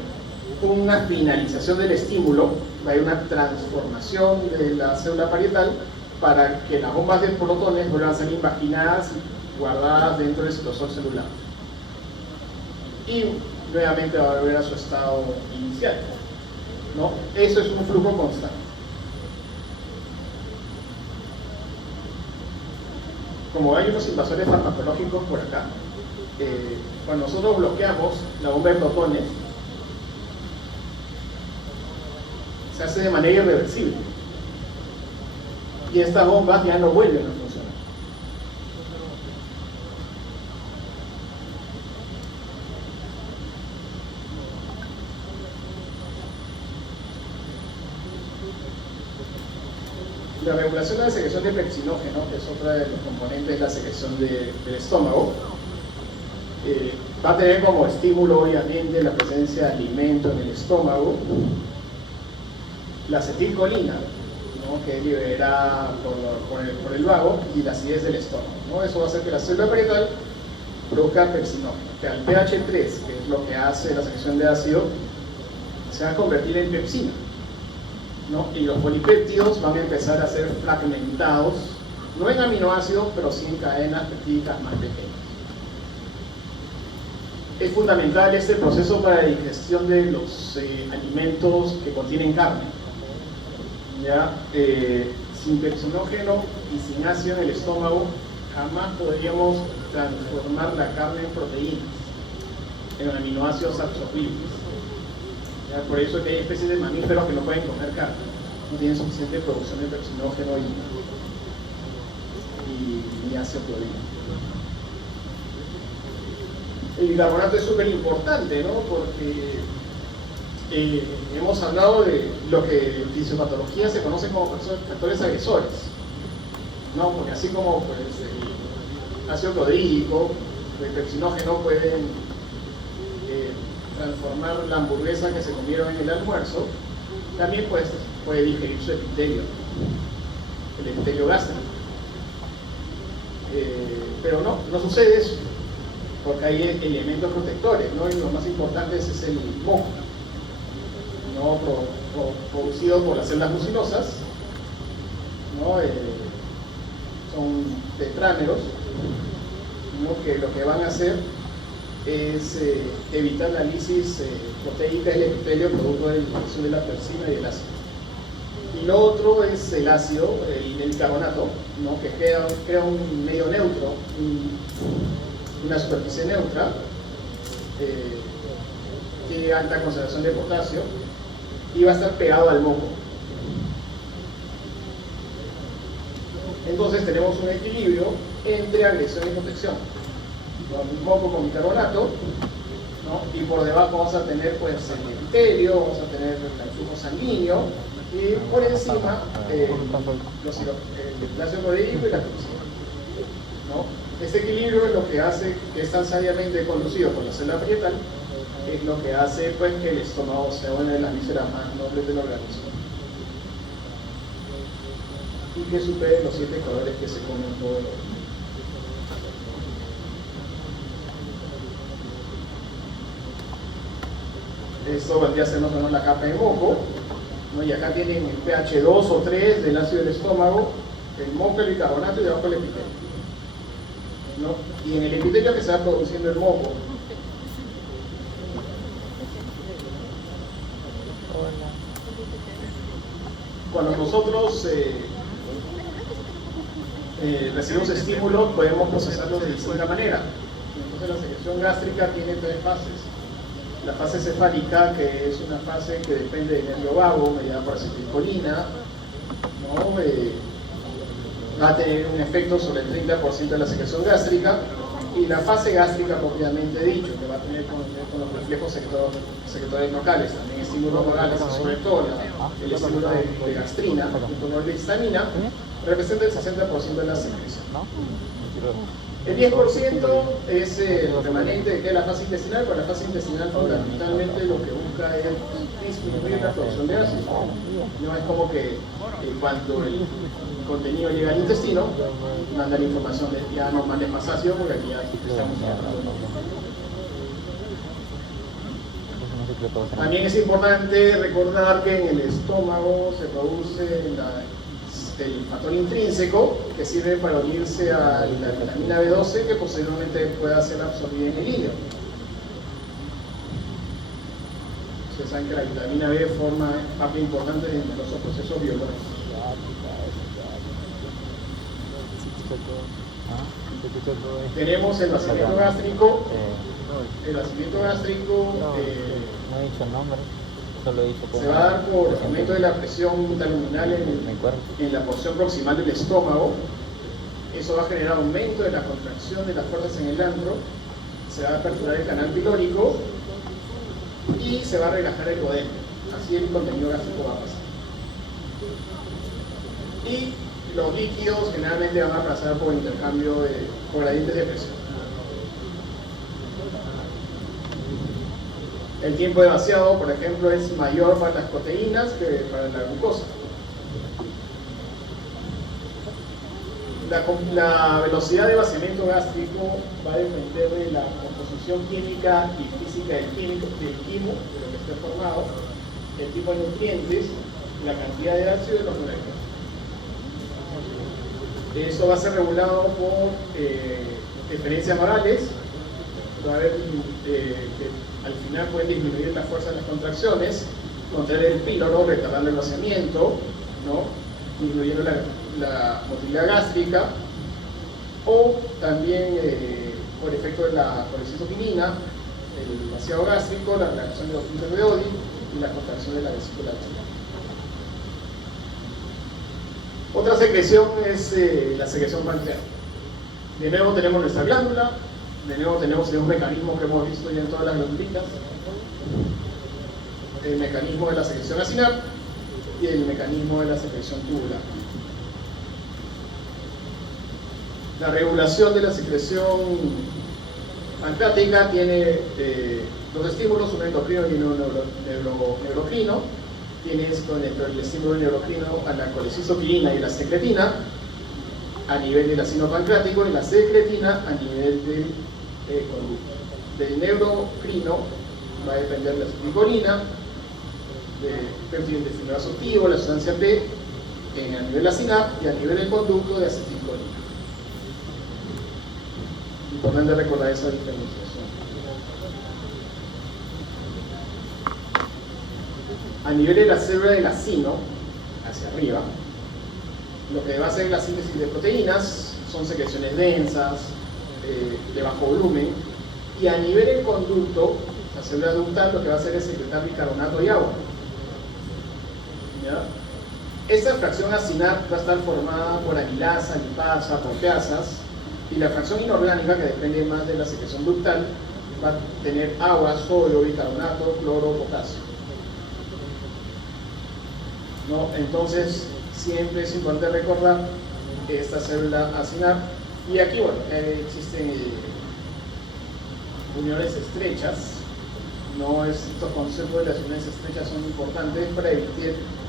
una finalización del estímulo, hay una transformación de la célula parietal para que las bombas de protones vuelvan a ser invaginadas y guardadas dentro del citosol celular. Y nuevamente va a volver a su estado inicial, ¿no? Eso es un flujo constante. Como hay unos invasores farmacológicos por acá, cuando nosotros bloqueamos la bomba de protones, se hace de manera irreversible. Y estas bombas ya no vuelven a funcionar. La regulación de la secreción de pepsinógeno, que es otra de los componentes de la secreción del estómago, va a tener como estímulo obviamente la presencia de alimento en el estómago, la acetilcolina, ¿no?, que es liberada por el vago, y la acidez del estómago, ¿no? Eso va a hacer que la célula parietal produzca pepsinógeno, que al pH 3, que es lo que hace la secreción de ácido, se va a convertir en pepsina, ¿no? Y los polipéptidos van a empezar a ser fragmentados, no en aminoácidos, pero sí en cadenas peptídicas más pequeñas. Es fundamental este proceso para la digestión de los alimentos que contienen carne. ¿Ya? Sin pepsinógeno y sin ácido en el estómago, jamás podríamos transformar la carne en proteínas, en aminoácidos absorbibles. ¿Ya? Por eso es que hay especies de mamíferos que no pueden comer carne, no tienen suficiente producción de pepsinógeno y ácido clorhídrico. El bicarbonato es súper importante, ¿no? Porque hemos hablado de lo que en fisiopatología se conoce como factores agresores, ¿no? Porque así como pues, el ácido clorhídrico, el pepsinógeno pueden transformar la hamburguesa que se comieron en el almuerzo, también pues, puede digerir su epitelio, el epitelio gástrico. Pero no sucede eso, porque hay elementos protectores, ¿no? Y lo más importante es el moco, ¿no? Producido por las células mucinosas, ¿no? Son tetrámeros, ¿no? Que lo que van a hacer es evitar la lisis proteica del epitelio producto de la liberación de la persina y el ácido. Y lo otro es el ácido, el bicarbonato, ¿no? Que crea un medio neutro, una superficie neutra, tiene alta concentración de potasio y va a estar pegado al moco. Entonces tenemos un equilibrio entre agresión y protección. Un moco con bicarbonato, ¿no? Y por debajo vamos a tener pues, el epitelio, vamos a tener el flujo sanguíneo y por encima el ácido clorhídrico y la toxina, ¿no? Este equilibrio es lo que hace que es tan sabiamente conducido por la célula parietal, es lo que hace pues, que el estómago sea una de las vísceras más nobles del organismo y que supere los 7 colores que se comen todo el día. Esto vendría a ser más o menos la capa de moco, ¿no? Y acá tienen el pH 2 o 3 del ácido del estómago, el moco, el bicarbonato y debajo el epitelio, ¿no? Y en el epitelio que se va produciendo el moco. Cuando nosotros recibimos estímulos, podemos procesarlos de distinta manera. Entonces la secreción gástrica tiene 3 fases. La fase cefálica, que es una fase que depende del nervio vago, mediada por acetilcolina, ¿no? Va a tener un efecto sobre el 30% de la secreción gástrica, y la fase gástrica propiamente dicho, que va a tener con los reflejos secretores locales, también estímulos orales, y sobre todo el estímulo de gastrina, junto con la histamina, representa el 60% de la secreción. ¿No? El 10% es el remanente de que es la fase intestinal, pero la fase intestinal fundamentalmente lo que busca es disminuir la producción de ácido. No es como que cuando el contenido llega al intestino, manda la información de ya no mandes más ácido porque aquí ya estamos trabajando. También es importante recordar que en el estómago se produce el factor intrínseco que sirve para unirse a la vitamina B12 que posteriormente pueda ser absorbida en el hígado. Ustedes saben que la vitamina B forma parte importante de numerosos procesos biológicos. Tenemos el vaciamiento gástrico. El vaciamiento gástrico no he dicho nombre. Se va a dar por aumento de la presión intraluminal en la porción proximal del estómago. Eso va a generar aumento de la contracción de las fuerzas en el antro. Se va a aperturar el canal pilórico y se va a relajar el duodeno. Así el contenido gástrico va a pasar. Y los líquidos generalmente van a pasar por intercambio por gradientes de presión. El tiempo de vaciado, por ejemplo, es mayor para las proteínas que para la glucosa. La velocidad de vaciamiento gástrico va a depender de la composición química y física del quimo, de lo que esté formado, el tipo de nutrientes, la cantidad de ácido y los moléculas. Eso va a ser regulado por diferencias morales. Va a haber al final pueden disminuir la fuerza de las contracciones, contraer el píloro, retardando el vaciamiento, ¿no? Disminuyendo la motilidad gástrica, o también por efecto de la colecistoquinina, el vaciado gástrico, la relajación de los filtros de Oddi y la contracción de la vesícula biliar. Otra secreción es la secreción pancreática. De nuevo tenemos nuestra glándula. De nuevo tenemos un mecanismo que hemos visto ya en todas las glándulitas, el mecanismo de la secreción acinar y el mecanismo de la secreción tubular. La regulación de la secreción pancreática tiene dos estímulos, uno endocrino y uno neurocrino. Tienes con el estímulo neurocrino a la colecistoquinina y la secretina a nivel del ácido pancreático y la secretina a nivel del conducto. Del neurocrino va a depender de la acetilcolina, del péptido intestinal vasoactivo, la sustancia P a nivel acinar y a nivel del conducto de acetilcolina. Importante recordar esa diferenciación. A nivel de la célula del acino, hacia arriba, lo que va a hacer la síntesis de proteínas son secreciones densas, de bajo volumen, y a nivel del conducto, la célula ductal lo que va a hacer es secretar bicarbonato y agua. ¿Ya? Esta fracción acinar va a estar formada por amilasa, lipasa, proteasas, y la fracción inorgánica, que depende más de la secreción ductal, va a tener agua, sodio, bicarbonato, cloro, potasio. ¿No? Entonces, siempre es importante recordar que esta célula acinar, y aquí, bueno, existen uniones estrechas, no es, estos conceptos de las uniones estrechas son importantes para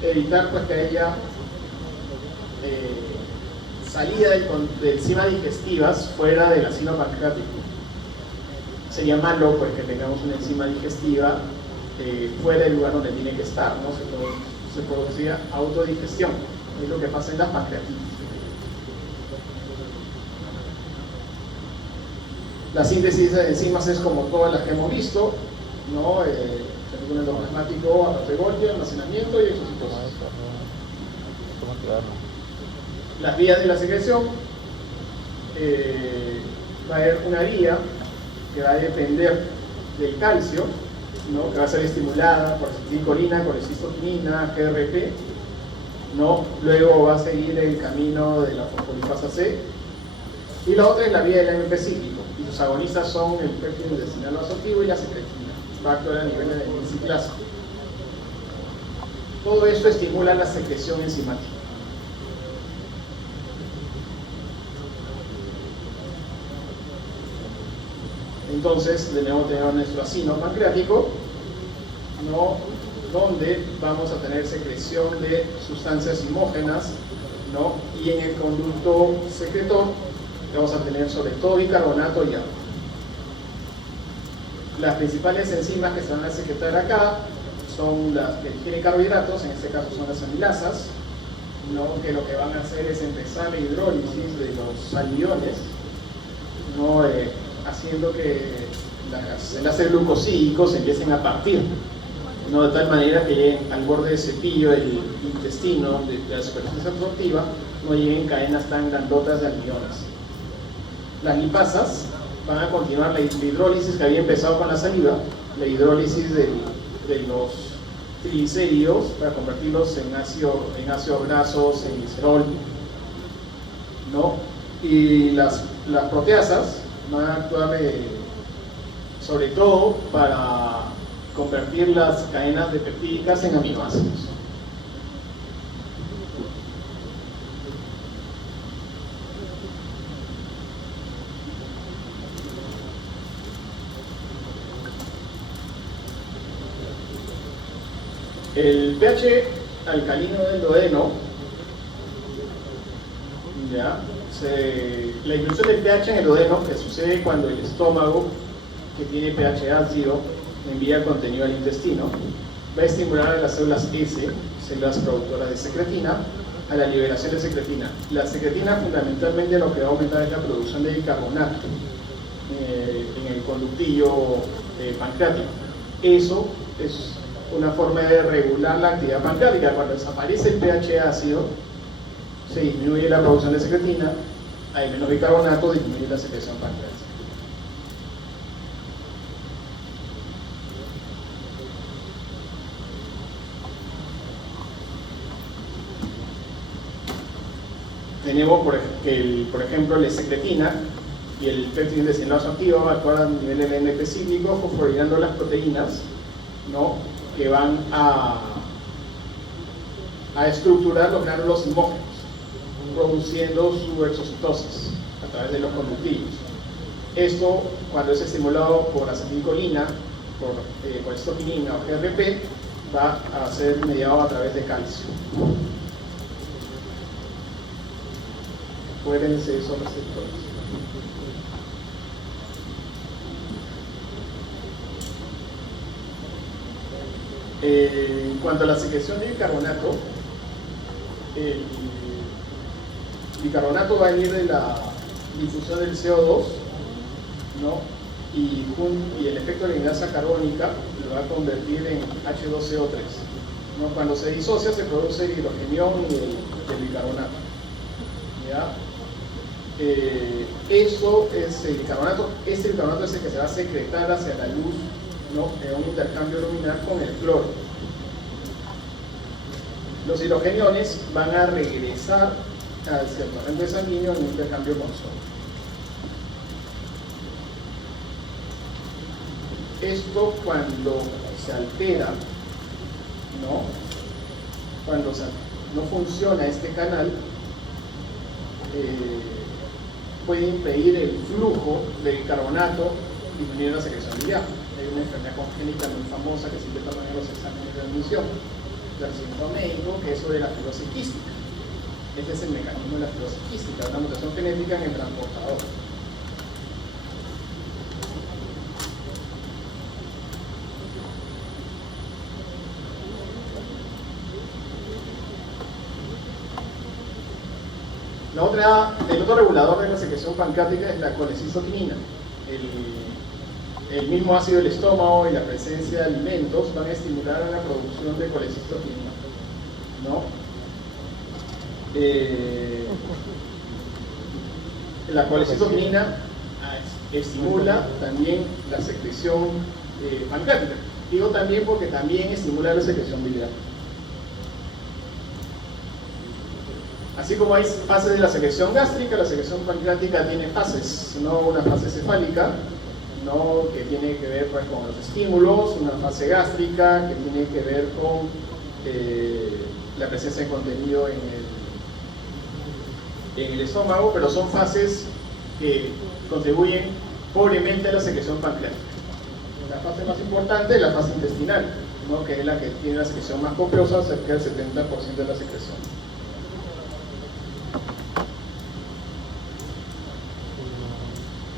evitar pues, que haya salida de enzimas digestivas fuera del ácido pancreático. Sería malo pues, que tengamos una enzima digestiva fuera del lugar donde tiene que estar, ¿no? Se producía autodigestión, es lo que pasa en las pancreatitis. La síntesis de enzimas es como todas las que hemos visto, ¿no? El endoplasmático, a de Golgi, almacenamiento y exocitosis. Las vías de la secreción, va a haber una vía que va a depender del calcio, ¿no? Que va a ser estimulada por acetilcolina, colecistoquinina, GRP, ¿no? Luego va a seguir el camino de la fosfolipasa C, y la otra es la vía del AMP cíclico, y sus agonistas son el péptido intestinal vasoactivo y la secretina. Va a actuar a nivel de enciclasa. Todo esto estimula la secreción enzimática. Entonces, de nuevo tenemos nuestro acino pancreático, ¿no? Donde vamos a tener secreción de sustancias imógenas, ¿no? Y en el conducto secretor vamos a tener sobre todo bicarbonato y agua. Las principales enzimas que se van a secretar acá son las que digieren carbohidratos, en este caso son las amilasas, ¿no? Que lo que van a hacer es empezar la hidrólisis de los almidones, ¿no? Haciendo que las enlaces glucosídicos empiecen a partir, ¿no? De tal manera que lleguen al borde del cepillo del intestino, de la superficie absortiva, no lleguen cadenas tan grandotas de almidones. Las lipasas van a continuar la hidrólisis que había empezado con la saliva, la hidrólisis de los triglicéridos para convertirlos en ácidos grasos, en glicerol, ¿no? Y las proteasas van a actuar sobre todo para convertir las cadenas de peptídicas en aminoácidos. El pH alcalino del duodeno, ¿ya? La disminución del pH en el duodeno, que sucede cuando el estómago, que tiene pH ácido, envía contenido al intestino, va a estimular a las células S, células productoras de secretina, a la liberación de secretina. La secretina fundamentalmente lo que va a aumentar es la producción de bicarbonato en el conductillo pancreático. Eso es una forma de regular la actividad pancreática. Cuando desaparece el pH ácido, se disminuye la producción de secretina, hay menos bicarbonato, disminuye la secreción pancreática. Tenemos, por ejemplo, la secretina y el péptido desenlace activo actúan a nivel del NP cíclico, fosforilando las proteínas, ¿no? Que van a estructurar los gránulos imógenos, produciendo su exocitosis a través de los conductillos. Esto, cuando es estimulado por acetilcolina, por estoquinina o GRP, va a ser mediado a través de calcio. Acuérdense esos receptores. En cuanto a la secreción de bicarbonato, el bicarbonato va a venir de la difusión del CO2, ¿no? Y el efecto de la lignasa carbónica lo va a convertir en H2CO3, ¿no? Cuando se disocia se produce el hidrogenión y el bicarbonato, ¿ya? Eso es el bicarbonato. Este bicarbonato es el que se va a secretar hacia la luz, ¿no? En un intercambio luminar con el cloro. Los hidrogeniones van a regresar hacia el torrente sanguíneo en un intercambio con sodio. Esto cuando se altera, ¿no? Cuando no funciona este canal, puede impedir el flujo de bicarbonato y disminuir la secreción biliar. Hay una enfermedad congénita muy famosa que siempre toman en los exámenes de admisión del centro médico, que es sobre la fibrosis quística. Este es el mecanismo de la fibrosis quística, una mutación genética en el transportador. El otro regulador de la secreción pancreática es la colecistoquinina. El mismo ácido del estómago y la presencia de alimentos van a estimular a la producción de colecistoquinina, ¿no? La colecistoquinina estimula también la secreción pancreática. Digo también porque también estimula la secreción biliar. Así como hay fases de la secreción gástrica, la secreción pancreática tiene fases, ¿no? Una fase cefálica, ¿no? Que tiene que ver, pues, con los estímulos, una fase gástrica que tiene que ver con la presencia de contenido en el estómago, pero son fases que contribuyen pobremente a la secreción pancreática. La fase más importante es la fase intestinal, ¿no? Que es la que tiene la secreción más copiosa, cerca del 70% de la secreción.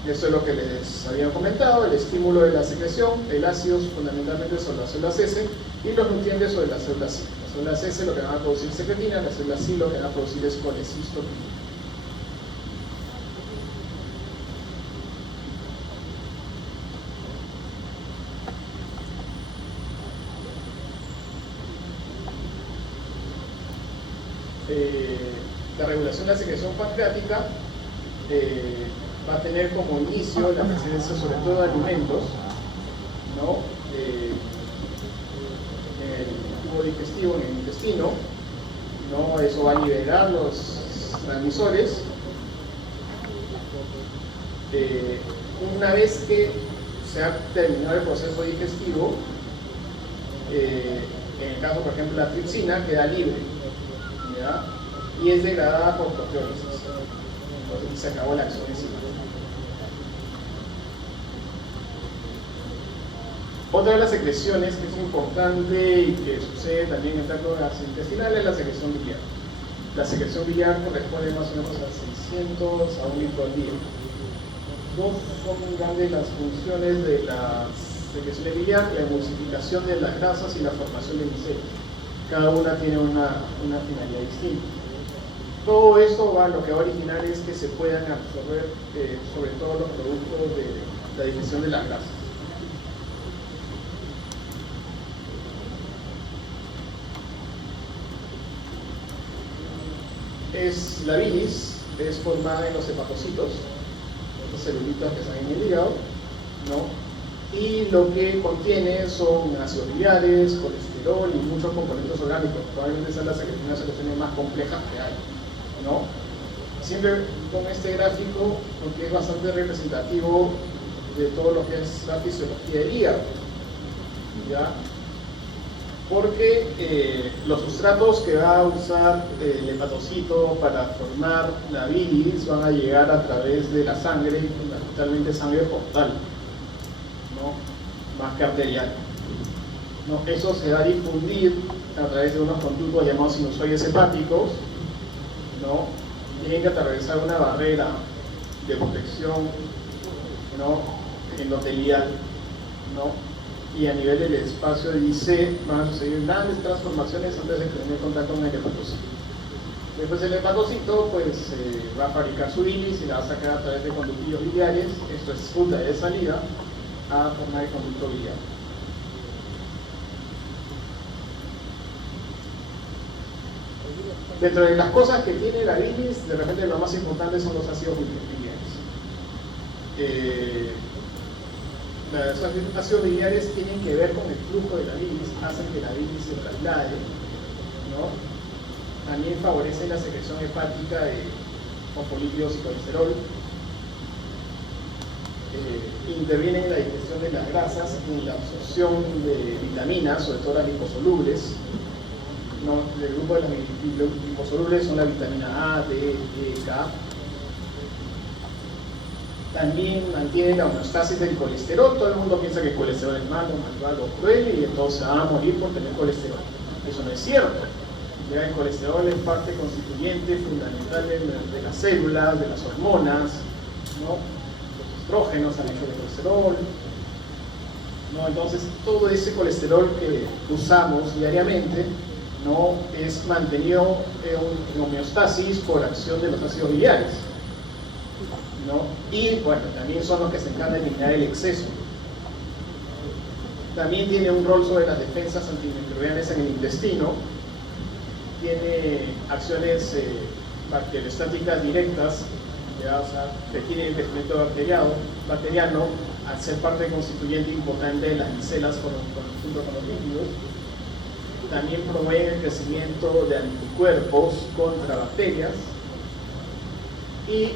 Eso es lo que les había comentado, el estímulo de la secreción, el ácido fundamentalmente sobre las células S y los nutrientes sobre las células C. Las células S lo que van a producir es secretina, las células C lo que van a producir es colecistoquina. La regulación de la secreción pancreática va a tener como inicio la presencia sobre todo de alimentos, ¿no? En el tubo digestivo, en el intestino, ¿no? Eso va a liberar los transmisores. Una vez que se ha terminado el proceso digestivo, en el caso por ejemplo de la tripsina queda libre, ¿ya? Y es degradada por proteólisis. Entonces se acabó la acción enzima. Otra de las secreciones que es importante y que sucede también en el tracto gastrointestinal es la secreción biliar. La secreción biliar corresponde más o menos a 600 a 1 litro al día. Dos son grandes las funciones de la secreción biliar: la emulsificación de las grasas y la formación de micelios. Cada una tiene una finalidad distinta. Todo esto lo que va a originar es que se puedan absorber sobre todo los productos de la digestión de las grasas. La bilis es formada en los hepatocitos, estas celulitas que están en el hígado, ¿no? Y lo que contiene son ácidos biliares, colesterol y muchos componentes orgánicos. Probablemente esa es una de las secreciones más complejas que hay, ¿no? Siempre con este gráfico, porque es bastante representativo de todo lo que es la fisiología del hígado, ¿ya? Porque los sustratos que va a usar el hepatocito para formar la bilis van a llegar a través de la sangre, fundamentalmente sangre portal, ¿no? Más que arterial, ¿no? Eso se va a difundir a través de unos conductos llamados sinusoides hepáticos, ¿no? Tienen que atravesar una barrera de protección, ¿no? Endotelial, ¿no? Y a nivel del espacio de IC van a suceder grandes transformaciones antes de tener contacto con el hepatocito. Después el hepatocito pues va a fabricar su bilis y la va a sacar a través de conductillos biliares, esto es ruta de salida, a formar el conducto biliar. Dentro de las cosas que tiene la bilis, de repente lo más importante son los ácidos biliares. Los ácidos biliares tienen que ver con el flujo de la bilis, hacen que la bilis se traslade, ¿no? También favorece la secreción hepática de fosfolípidos y colesterol. Intervienen en la digestión de las grasas y en la absorción de vitaminas, sobre todo las liposolubles, ¿no? El grupo de las liposolubles son la vitamina A, D, E, K. También mantiene la homeostasis del colesterol. Todo el mundo piensa que el colesterol es malo, malvado, cruel y entonces va a morir por tener colesterol. Eso no es cierto. Ya el colesterol es parte constituyente fundamental de las células, de las hormonas, ¿no? Los estrógenos han hecho de colesterol, ¿no? Entonces todo ese colesterol que usamos diariamente, ¿no? Es mantenido en homeostasis por acción de los ácidos biliares, ¿no? Y bueno, también son los que se encargan de eliminar el exceso. También tiene un rol sobre las defensas antimicrobianas en el intestino, tiene acciones bacteriostáticas directas, ¿ya? O sea, detiene el crecimiento bacteriano al ser parte constituyente importante de las micelas junto con los lípidos. También promueve el crecimiento de anticuerpos contra bacterias y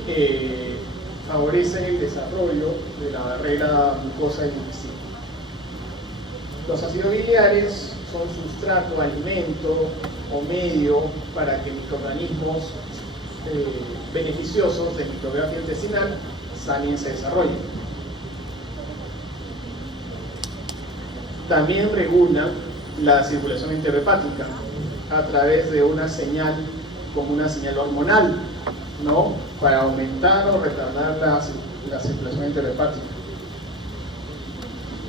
favorecen el desarrollo de la barrera mucosa del intestino. Los ácidos biliares son sustrato, alimento o medio para que microorganismos beneficiosos de microbiota intestinal sanen y se desarrollen. también regula la circulación interhepática a través de una señal como una señal hormonal, ¿no? Para aumentar o retardar la circulación interhepática.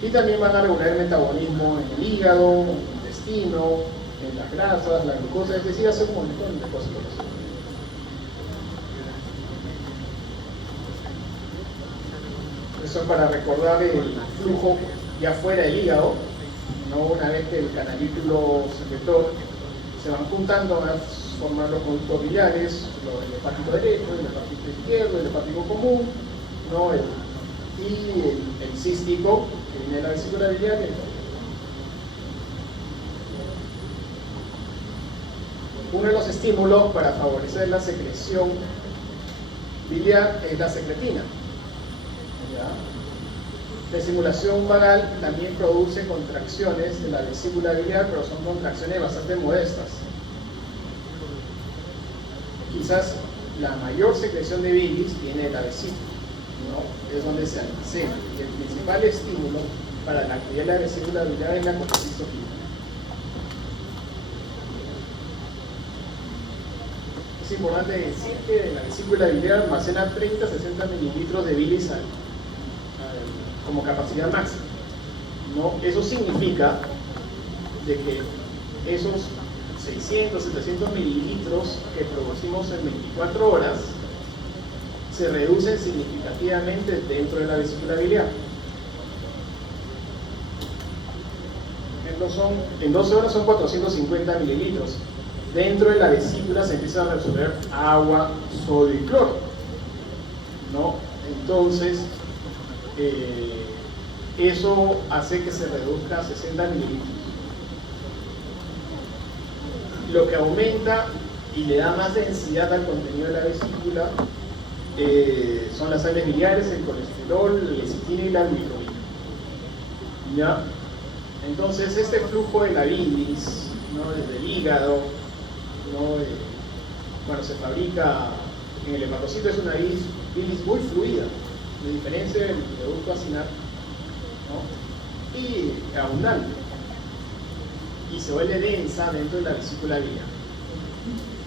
Y también van a regular el metabolismo en el hígado, en el intestino, en las grasas, la glucosa, es decir, hace un montón de cosas. Eso es para recordar el flujo ya fuera del hígado, ¿no? Una vez que el canalículo secretor se van juntando, van a formar los conductos biliares, el hepático derecho, el hepático izquierdo, el hepático común, ¿no? Y el cístico, que viene de la vesícula biliar. Uno de los estímulos para favorecer la secreción biliar es la secretina. La estimulación vagal también produce contracciones de la vesícula biliar, pero son contracciones bastante modestas. Quizás la mayor secreción de bilis viene de la vesícula, ¿no? Es donde se almacena. Y el principal estímulo para la actividad de la vesícula biliar es la colecistoquina. Es importante decir que la vesícula biliar almacena 30-60 mililitros de bilis como capacidad máxima, ¿no? Eso significa de que esos 600-700 mililitros que producimos en 24 horas se reducen significativamente dentro de la vesícula biliar. En 12 horas son 450 mililitros. Dentro de la vesícula se empieza a reabsorber agua, sodio y cloro, ¿no? Entonces, eso hace que se reduzca a 60 mililitros. Lo que aumenta y le da más densidad al contenido de la vesícula son las sales biliares, el colesterol, la lecitina y la bilirrubina. ¿Ya? Entonces, este flujo de la bilis, ¿no? Desde el hígado, ¿no? Cuando se fabrica en el hepatocito, es una bilis muy fluida, de diferencia del producto acinar, ¿no? Y abundante, y se vuelve densa dentro de la vesícula biliar,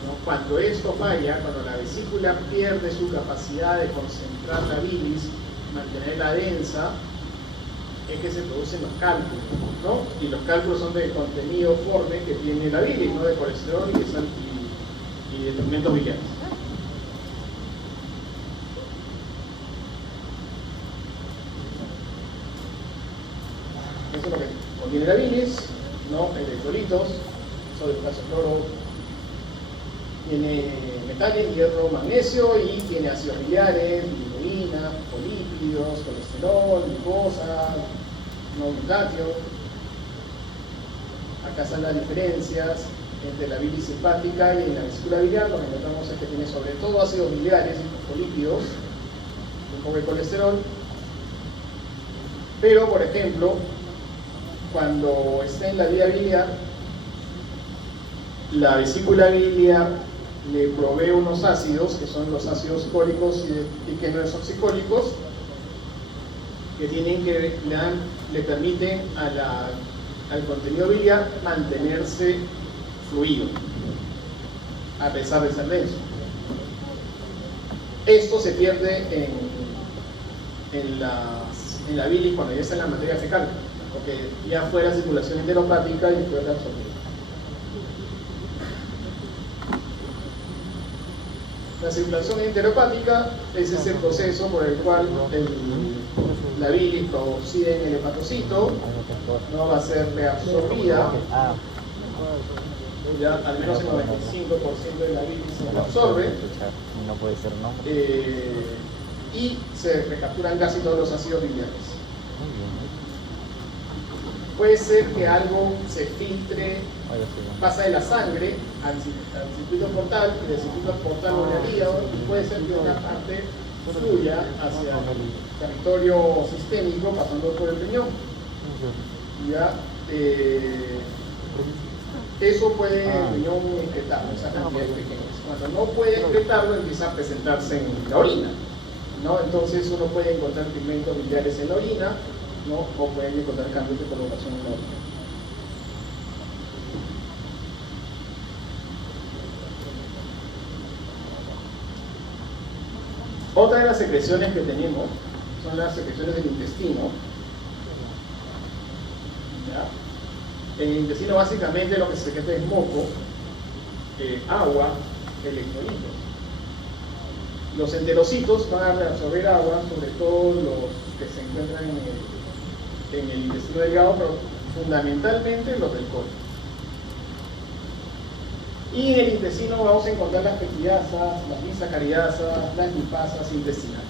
¿no? Cuando esto falla, cuando la vesícula pierde su capacidad de concentrar la bilis, mantenerla densa, es que se producen los cálculos, ¿no? Y los cálculos son del contenido forme que tiene la bilis, ¿no? De colesterol y de pigmentos biliares. Eso es lo que contiene la bilis, ¿no? Electrolitos, sodio, potasio, cloro, tiene metales, hierro, magnesio, y tiene ácidos biliares, bilirrubina, polípidos, colesterol, glucosa, no glutatión. Acá están las diferencias entre la bilis hepática y en la vesícula biliar. Lo que encontramos es que tiene sobre todo ácidos biliares y polípidos, un poco de colesterol. Pero, por ejemplo, cuando está en la vía biliar, la vesícula biliar le provee unos ácidos, que son los ácidos cólicos y que no son oxicólicos, que le permiten al contenido biliar mantenerse fluido, a pesar de ser denso. Esto se pierde en la bilis cuando ya está en la materia fecal, porque ya fue la circulación enteropática y fue absorbida. La circulación enteropática es ese proceso por el cual la bilis producida en el hepatocito no va a ser reabsorbida. Ya al menos el 95% de la bilis se reabsorbe, no puede ser, ¿no? Y se recapturan casi todos los ácidos biliares. Puede ser que algo se filtre, pasa de la sangre al circuito portal, y del circuito portal al hígado, y puede ser que una parte fluya hacia el territorio sistémico pasando por el riñón. ¿Ya? Eso puede el riñón excretarlo, esas cantidades pequeñas. Cuando no puede excretarlo, empieza a presentarse en la orina, ¿no? Entonces uno puede encontrar pigmentos biliares en la orina, ¿no? O pueden encontrar cambios de colocación en orden. Otra de las secreciones que tenemos son las secreciones del intestino. ¿Ya? En el intestino básicamente lo que se secreta es moco, agua, electrolitos. Los enterocitos van a reabsorber agua, sobre todo los que se encuentran en el intestino delgado, pero fundamentalmente los del colon. Y en el intestino vamos a encontrar las peptidasas, las disacaridasas, las lipasas intestinales.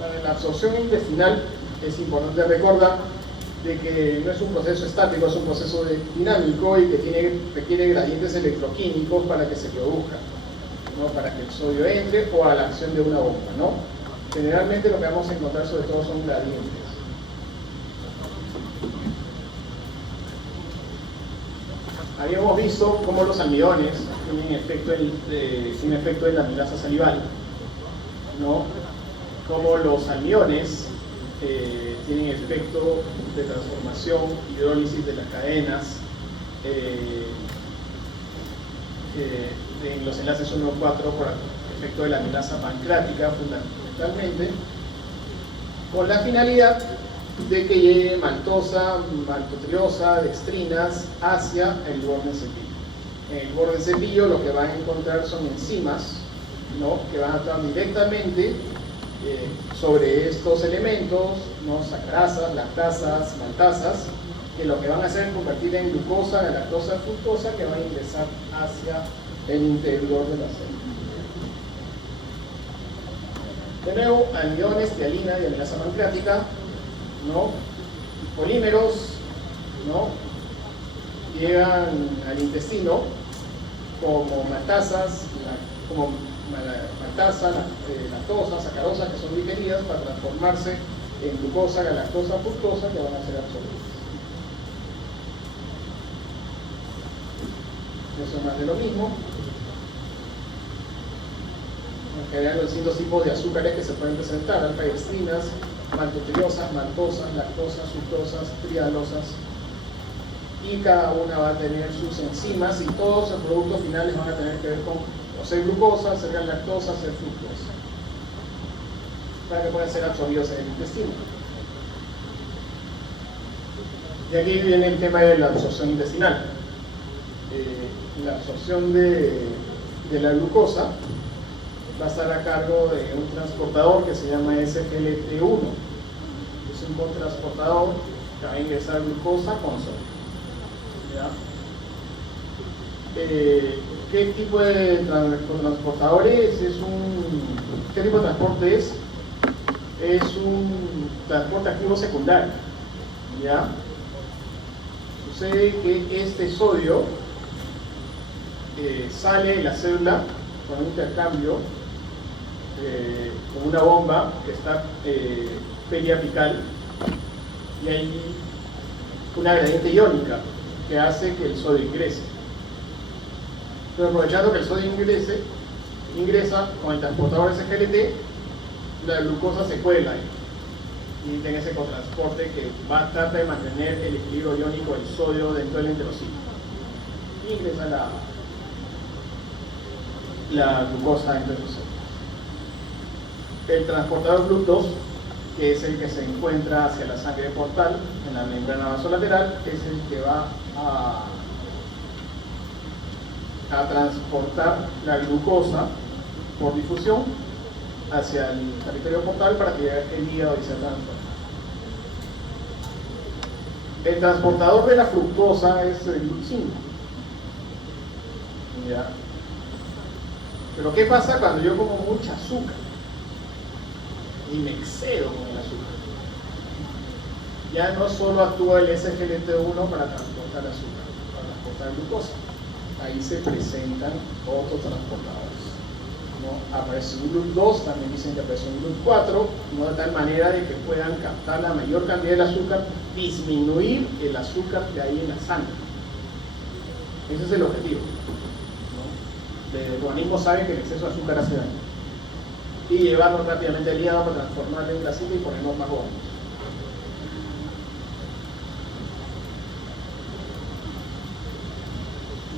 Para la absorción intestinal es importante recordar de que no es un proceso estático, es un proceso dinámico y que requiere gradientes electroquímicos para que se produzca, ¿no? Para que el sodio entre o a la acción de una bomba, ¿no? Generalmente lo que vamos a encontrar sobre todo son gradientes. Habíamos visto cómo los almidones tienen un efecto en la amilasa salival, ¿no? Cómo los almiones tienen efecto de transformación, hidrólisis de las cadenas en los enlaces 1 y 4 por efecto de la amilasa pancreática fundamentalmente, con la finalidad de que llegue maltosa, maltotriosa, dextrinas hacia el borde cepillo. En el borde cepillo lo que van a encontrar son enzimas, ¿no? Que van a actuar directamente sobre estos elementos, ¿no? Sacarasas, lactasas, maltasas, que lo que van a hacer es convertir en glucosa, galactosa, fructosa, que van a ingresar hacia el interior de la célula. De nuevo, almidones, tialina y amilasa pancreática, ¿no? Polímeros, ¿no? Llegan al intestino como maltasas, lactosa, sacarosa, que son digeridas para transformarse en glucosa, galactosa, fructosa, que van a ser absorbidas. Eso es más de lo mismo. En general, los distintos tipos de azúcares que se pueden presentar: alfa-dextrinas, maltotriosas, maltosas, lactosas, fructosas, trialosas, y cada una va a tener sus enzimas y todos los productos finales van a tener que ver con o ser glucosa, ser galactosa, ser fructosa, para que puedan ser absorbidos en el intestino. Y aquí viene el tema de la absorción intestinal. La absorción de la glucosa va a estar a cargo de un transportador que se llama SGLT1. Es un cotransportador que va a ingresar glucosa con sodio. ¿Ya? ¿Qué tipo de transportador es? ¿Qué tipo de transporte es? Es un transporte activo secundario. ¿Ya? Sucede que este sodio sale de la célula con un intercambio con una bomba que está periapical, y hay una gradiente iónica que hace que el sodio ingrese. Pero aprovechando que el sodio ingresa con el transportador SGLT, la glucosa se cuela ahí y tiene ese cotransporte que va a tratar de mantener el equilibrio iónico del sodio dentro del enterocito. Y ingresa la glucosa dentro del sodio. El transportador GLUT2, que es el que se encuentra hacia la sangre portal en la membrana vasolateral, es el que va a transportar la glucosa por difusión hacia el territorio portal para que el hígado y se transforme. El transportador de la fructosa es el GLUT5. ¿Ya? Pero ¿qué pasa cuando yo como mucha azúcar y me excedo con el azúcar? Ya no solo actúa el SGLT1 para transportar azúcar, para transportar glucosa. Ahí se presentan otros transportadores, ¿no? Aparece un GLUT2, también dicen que aparece un GLUT4, ¿no? De tal manera de que puedan captar la mayor cantidad del azúcar, disminuir el azúcar que hay en la sangre. Ese es el objetivo, ¿no? el organismo sabe que el exceso de azúcar hace daño. Y llevarlo rápidamente al hígado para transformarlo en grasita y ponernos más gordos.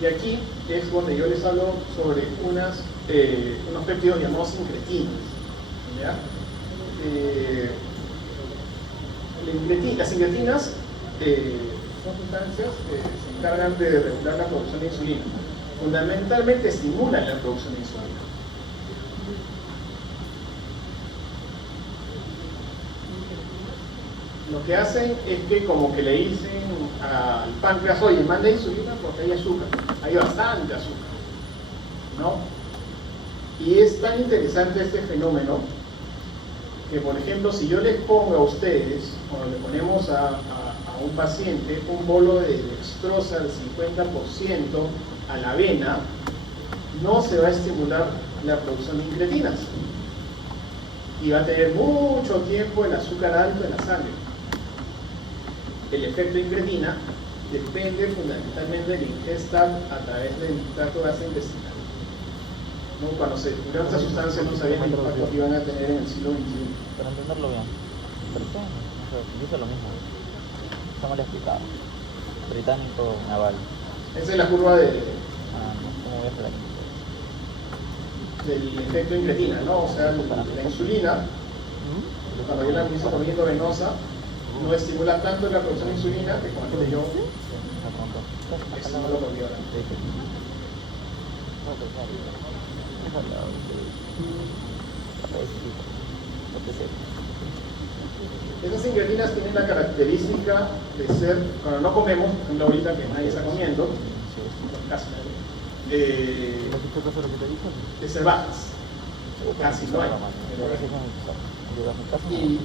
Y aquí es donde yo les hablo sobre unos péptidos llamados incretinos. ¿Ya? Las incretinas son sustancias que se encargan de regular la producción de insulina. Fundamentalmente estimulan la producción de insulina. Lo que hacen es que como que le dicen al páncreas, oye, manda insulina porque hay azúcar, hay bastante azúcar, ¿no? Y es tan interesante este fenómeno que, por ejemplo, si yo les pongo a ustedes, o le ponemos a un paciente un bolo de dextrosa del 50% a la avena, no se va a estimular la producción de incretinas y va a tener mucho tiempo el azúcar alto en la sangre. El efecto incretina depende fundamentalmente de la ingesta a través del tracto gastrointestinal. ¿No? Cuando se descubrieron estas sustancias no sabían el impacto que iban a tener en el siglo XXI. Para entenderlo bien, ¿por qué? O sea, dice lo mismo. Está mal explicado. Británico naval. Esa es la curva de, ¿cómo voy a hacer aquí? del efecto incretina, ¿no? O sea, la insulina, cuando yo la administro por vía venosa, no estimula tanto la producción de insulina que cuando yo estimulo por vía oral. Esas incretinas tienen la característica de ser, cuando no comemos, por ejemplo ahorita que nadie está comiendo, casi nadie, de ser bajas, casi no hay. Y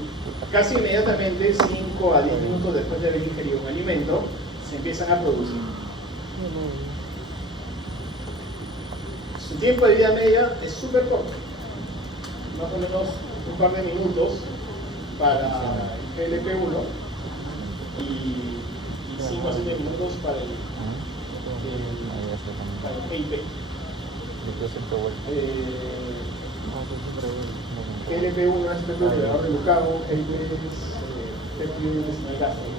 casi inmediatamente, 5 a 10 minutos después de haber ingerido un alimento, se empiezan a producir. Su tiempo de vida media es súper corto, más o menos un par de minutos para el GLP-1 y 5 a 7 minutos para el GIP. GLP-1 es péptido liberador de glucagón, GIP es péptido intestinal gástrico.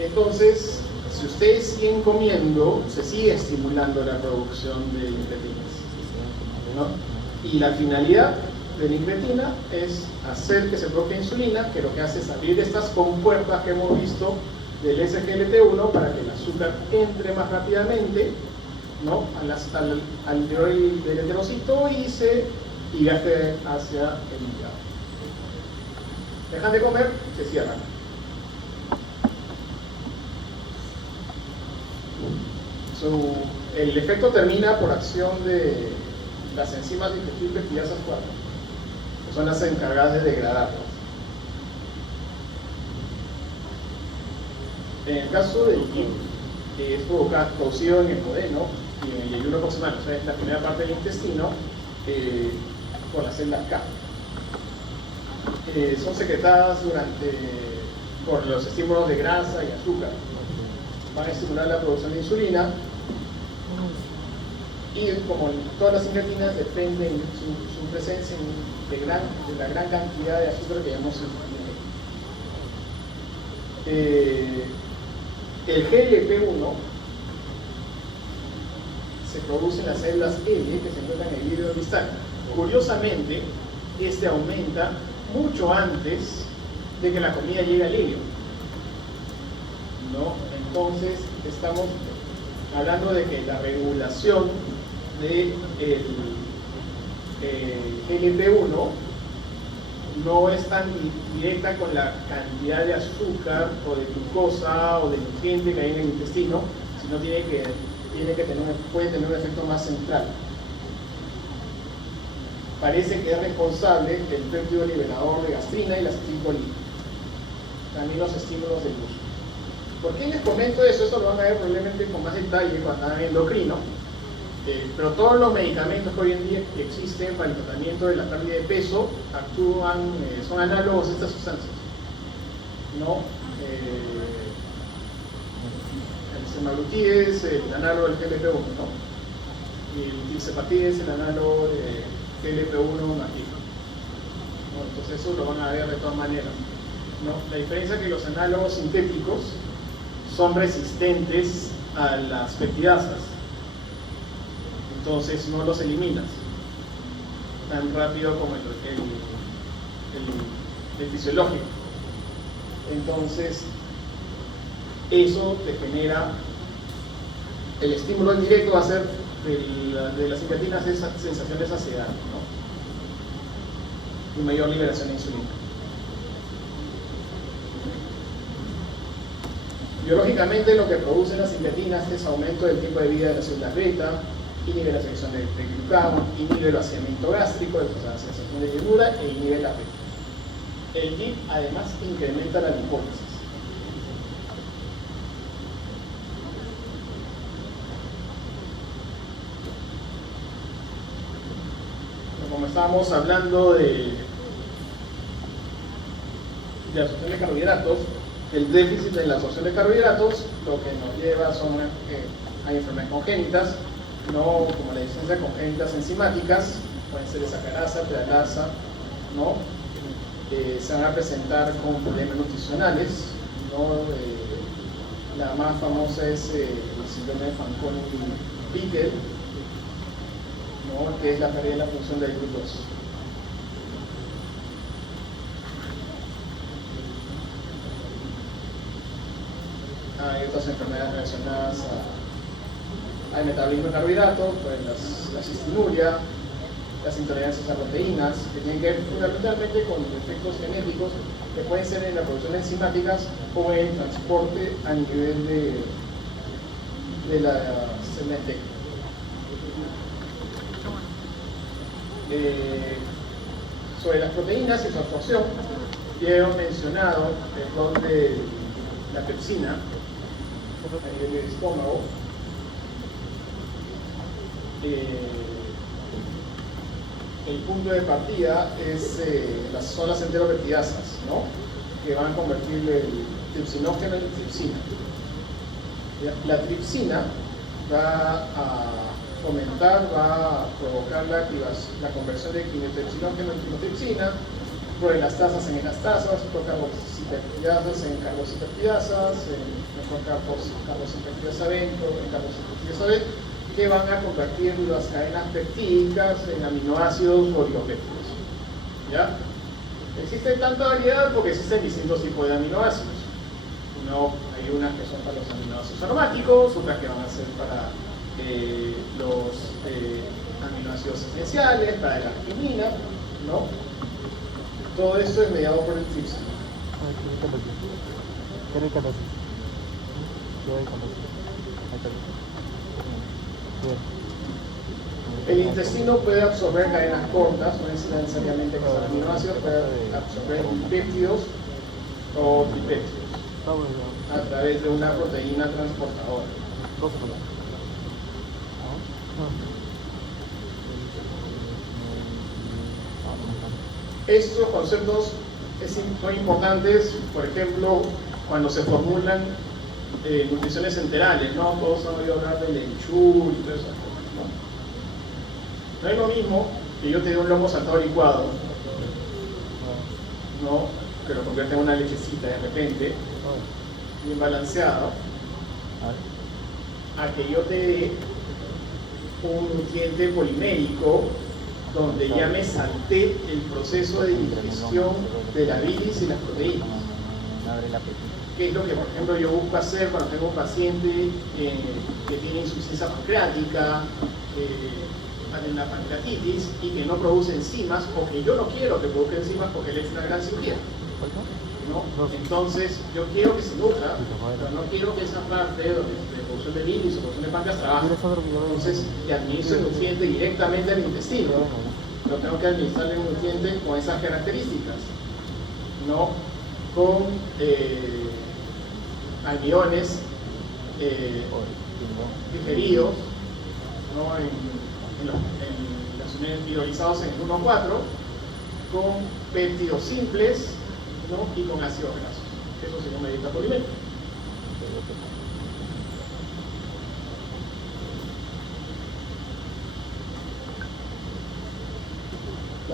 Entonces, si ustedes siguen comiendo, se sigue estimulando la producción de incretinas, ¿no? Y la finalidad de la incretina es hacer que se produzca insulina, que lo que hace es abrir estas compuertas que hemos visto del SGLT1 para que el azúcar entre más rápidamente, ¿no? al interior del enterocito y viaje hacia el hígado. Dejan de comer, se cierran. El efecto termina por acción de las enzimas digestibles quiasas 4, que son las encargadas de degradarlas. En el caso del GIP, que es producido en el duodeno y en el yeyuno proximal, o sea, en la primera parte del intestino, por las células K. Son secretadas por los estímulos de grasa y azúcar. Van a estimular la producción de insulina y como todas las incretinas dependen su presencia de la gran cantidad de azúcar que llamamos el GLP-1 se produce en las células L que se encuentran en el vidrio distal. Curiosamente, este aumenta mucho antes de que la comida llegue al hígado, ¿no? Entonces estamos hablando de que la regulación del GLP-1 no es tan directa con la cantidad de azúcar o de glucosa o de nutriente que hay en el intestino, sino puede tener un efecto más central. Parece que es responsable del péptido liberador de gastrina y la acetilcolina, también los estímulos del gusto. ¿Por qué les comento eso? Eso lo van a ver probablemente con más detalle cuando hagan endocrino. Pero todos los medicamentos que hoy en día existen para el tratamiento de la pérdida de peso son análogos a estas sustancias, ¿no? Se semaglutide es el análogo del GLP-1, ¿no? Y el tirzepatide es el análogo de GLP-1 nativo, ¿no? Entonces eso lo van a ver de todas maneras, ¿no? La diferencia es que los análogos sintéticos son resistentes a las peptidasas, entonces no los eliminas tan rápido como el fisiológico. Entonces eso te genera, el estímulo indirecto va a ser de las incretinas esa sensación de saciedad, ¿no? Y mayor liberación de insulina. Biológicamente lo que producen las incretinas es aumento del tiempo de vida de las células beta, inhibe la secreción de glucagón, inhibe el vaciamiento gástrico, la sensación de llenura e inhibe la apetito. El GIP además incrementa la lipólisis. Como estábamos hablando de absorción de carbohidratos, el déficit en la absorción de carbohidratos lo que nos lleva son a enfermedades congénitas, no como la deficiencia congénitas enzimáticas, pueden ser sacarasa, pedalasa, ¿no? Se van a presentar con problemas nutricionales, ¿no? La más famosa es el síndrome de Fanconi-Bickel, ¿no? Que es la pérdida de la función del glucosa. Hay otras enfermedades relacionadas al metabolismo de carbohidratos, pues la cistinuria, las intolerancias a proteínas, que tienen que ver fundamentalmente con efectos genéticos que pueden ser en la producción de enzimáticas o en el transporte a nivel de la célula efecto. Sobre las proteínas y su absorción, ya hemos mencionado el rol de la pepsina a nivel del estómago. El punto de partida son las enteropeptidasas, ¿no? Que van a convertir el tripsinógeno en tripsina. La tripsina va a fomentar, va a provocar la conversión de quinotripsinógeno en quinotripsina, proelastasas en elastasas, procarboxipeptidasas en carboxipeptidasas, mejor carboxipeptidasa B, en carboxipeptidasa B, que van a convertir las cadenas peptídicas en aminoácidos oligopéptidos. ¿Ya? Existe tanta variedad porque existen distintos tipos de aminoácidos. Hay unas que son para los aminoácidos aromáticos, otras que van a ser para los aminoácidos esenciales, para la arginina, ¿no? Todo esto es mediado por el tripsina. El intestino puede absorber cadenas cortas, no es necesariamente que sean aminoácidos, puede absorber péptidos o tripéptidos a través de una proteína transportadora. Estos conceptos son importantes, por ejemplo, cuando se formulan nutriciones enterales, ¿no? Todos han oído hablar del enchur y todas esas cosas, ¿no? No es lo mismo que yo te dé un lomo saltado licuado, ¿no? Que lo convierte en una lechecita de repente, bien balanceado, a que yo te dé un nutriente polimérico donde ya me salté el proceso de digestión de la bilis y las proteínas. ¿Qué es lo que, por ejemplo, yo busco hacer cuando tengo un paciente que tiene insuficiencia pancreática, tiene una pancreatitis y que no produce enzimas, o que yo no quiero que produzca enzimas porque le he hecho una gran cirugía, ¿no? Entonces, yo quiero que se nutra, pero no quiero que esa parte de producción de bilis o producción de páncreas trabaje. Entonces, le administro el nutriente directamente al intestino. No tengo que administrarle un nutriente con esas características, no con almidones digeridos, ¿no? en las uniones hidrolizados en 1,4, con péptidos simples, ¿no? Y con ácidos grasos. Eso sería una dieta polimérica.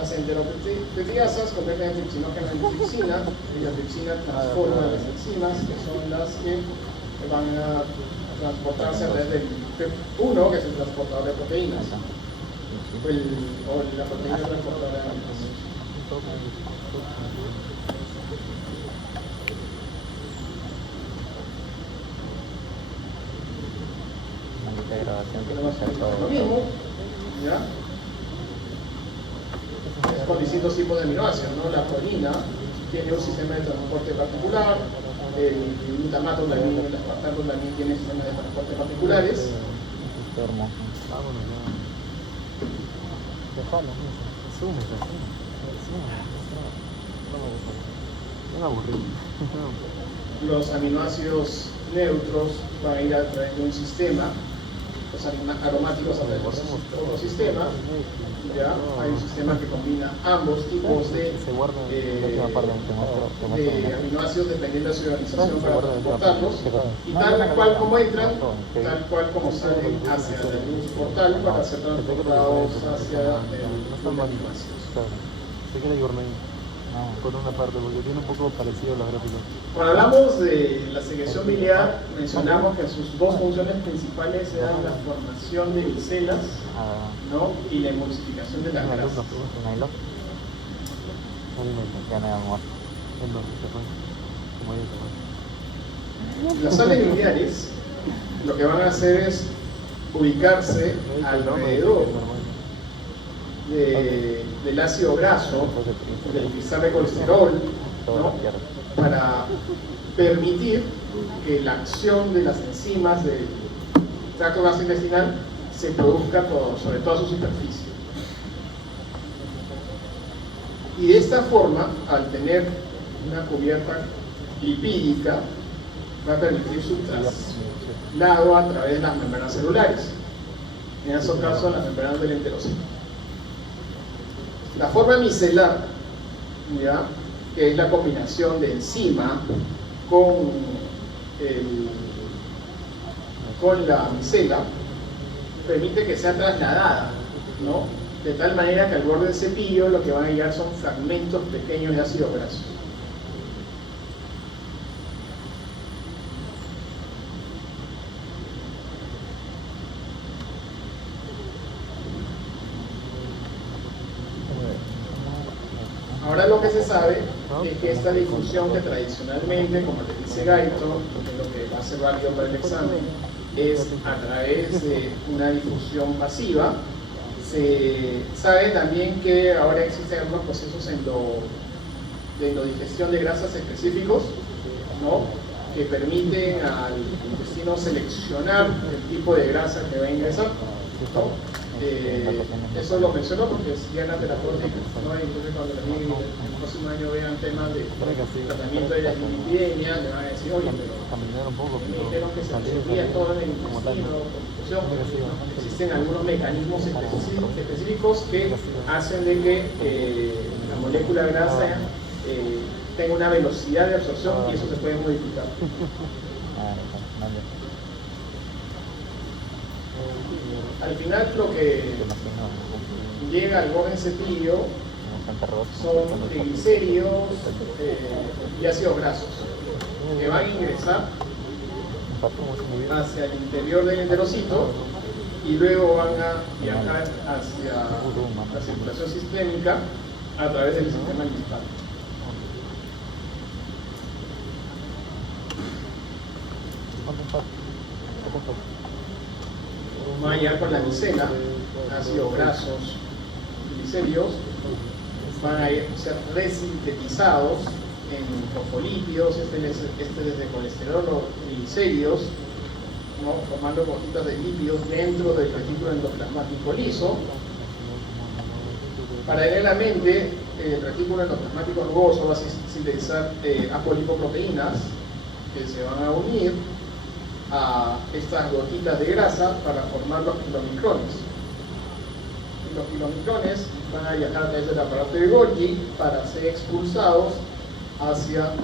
Las enteropetíasas convierten la tripsinógeno en tripsina y la tripsina transforma las enzimas que son las que van a transportarse a través del PEP1, que es el transportador de proteínas, o la proteína transportadora de aminoácidos. Lo mismo, ¿ya? Es con distintos tipos de aminoácidos, ¿no? La proteína tiene un sistema de transporte particular, el glutamato también, el aspartato también tiene sistemas de transporte particulares. Los aminoácidos neutros van a ir a través de un sistema, los aromáticos a través de otro sistema. Ya hay un sistema que combina ambos tipos de aminoácidos dependiendo de su organización para transportarlos, y tal cual como entran, tal cual como salen hacia el portal para ser transportados hacia el aminoácidos. Se queda por una parte, porque tiene un poco parecido a los gráficos. Cuando hablamos de la secreción biliar, mencionamos que sus dos funciones principales eran la formación de micelas, ¿no? Y la emulsificación de las grasas. Las sales biliares lo que van a hacer es ubicarse alrededor del ácido graso, del cristal de colesterol, ¿no? Para permitir que la acción de las enzimas del tracto gastrointestinal se produzca sobre toda su superficie. Y de esta forma, al tener una cubierta lipídica, va a permitir su traslado a través de las membranas celulares, en esos casos las membranas del enterocito. La forma micelar, ¿ya?, que es la combinación de enzima con la micela, permite que sea trasladada, ¿no? De tal manera que al borde del cepillo lo que van a llegar son fragmentos pequeños de ácido graso. Ahora lo que se sabe es que esta difusión que tradicionalmente, como les dice Gaito, que es lo que va a ser válido para el examen, es a través de una difusión pasiva. Se sabe también que ahora existen algunos procesos de endodigestión de grasas específicos, ¿no?, que permiten al intestino seleccionar el tipo de grasa que va a ingresar, ¿no? Eso lo menciono porque es diana terapéutica, ¿no? Entonces cuando el próximo año vean temas de tratamiento de la dislipidemia, le van a decir, oye, pero me dijeron que se resolvía todo en el intestino, existen algunos mecanismos específicos que hacen de que la molécula grasa tenga una velocidad de absorción y eso se puede modificar. Al final lo que llega al borde del cepillo son triglicéridos y ácidos grasos que van a ingresar hacia el interior del enterocito y luego van a viajar hacia la circulación sistémica a través del sistema linfático. Van a llegar por la micela, ácidos grasos, triglicéridos, van a ser resintetizados en fosfolípidos, este desde colesterol o triglicéridos, ¿no?, formando gotitas de lípidos dentro del retículo endoplasmático liso. Paralelamente, el retículo endoplasmático rugoso va a sintetizar apolipoproteínas que se van a unir a estas gotitas de grasa para formar los kilomicrones. Y los kilomicrones van a viajar a través del aparato de Golgi para ser expulsados hacia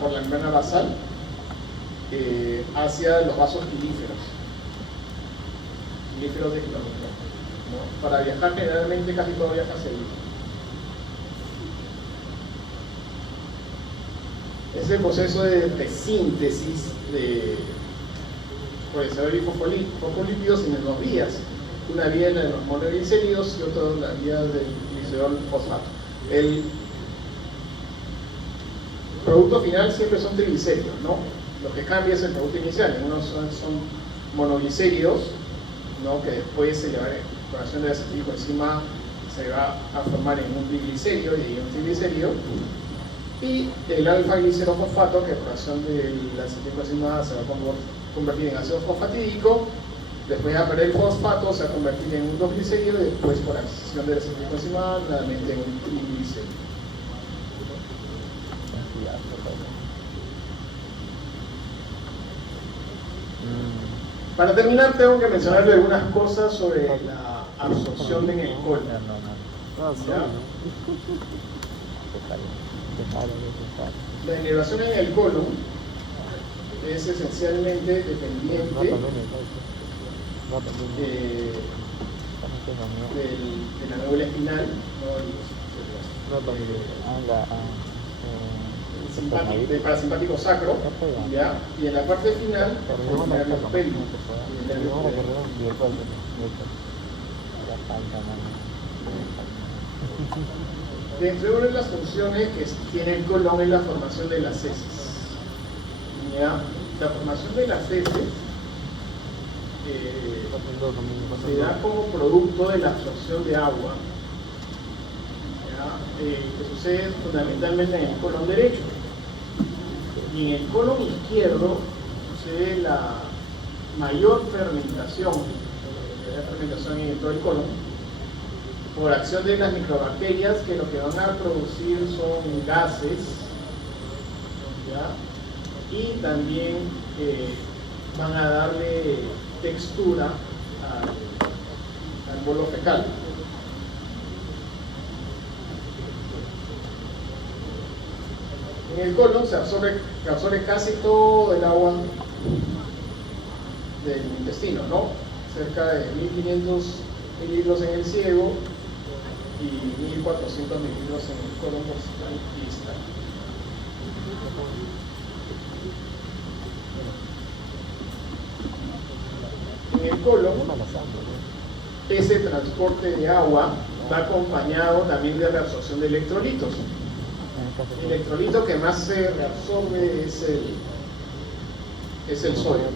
por la membrana basal hacia los vasos pilíferos. litros de kilómetro, ¿no? Para viajar generalmente casi todo viaja hacia el líquido. Es el proceso de síntesis de colesterol y fosfolípidos en dos vías. Una vía en los monoglicéridos y otra en la vía del glicerol fosfato. El producto final siempre son triglicéridos, ¿no? Lo que cambia es el producto inicial. Unos son monoglicéridos, ¿no? Que después por acción del acetilcoenzima se va a formar en un triglicérido y de un triglicérido. Y el alfa-glicerofosfato, que por acción del acetilcoenzima se va a convertir en ácido fosfatídico, después de perder el fosfato se va a convertir en un 2-glicérido y después por acción del acetilcoenzima nuevamente en un triglicérido. Para terminar tengo que mencionarle algunas cosas sobre la absorción en el colon. ¿Ya? La inervación en el colon es esencialmente dependiente de la médula espinal, del parasimpático sacro, ¿ya? Y en la parte final el nervio pélvico y el nervio pélvico. Dentro de una de las funciones que tiene el colon es la formación de las heces. ¿Ya? La formación de las heces se da como producto de la absorción de agua, que sucede fundamentalmente en el colon derecho. Y en el colon izquierdo sucede la mayor fermentación, en todo el colon, por acción de las microbacterias que lo que van a producir son gases, ¿ya? Y también van a darle textura al bolo fecal. En el colon se absorbe casi todo el agua del intestino, ¿no? Cerca de 1500 mililitros en el ciego y 1400 mililitros en el colon distal. En el colon, ese transporte de agua va acompañado también de reabsorción de electrolitos. El electrolito que más se reabsorbe es el sodio.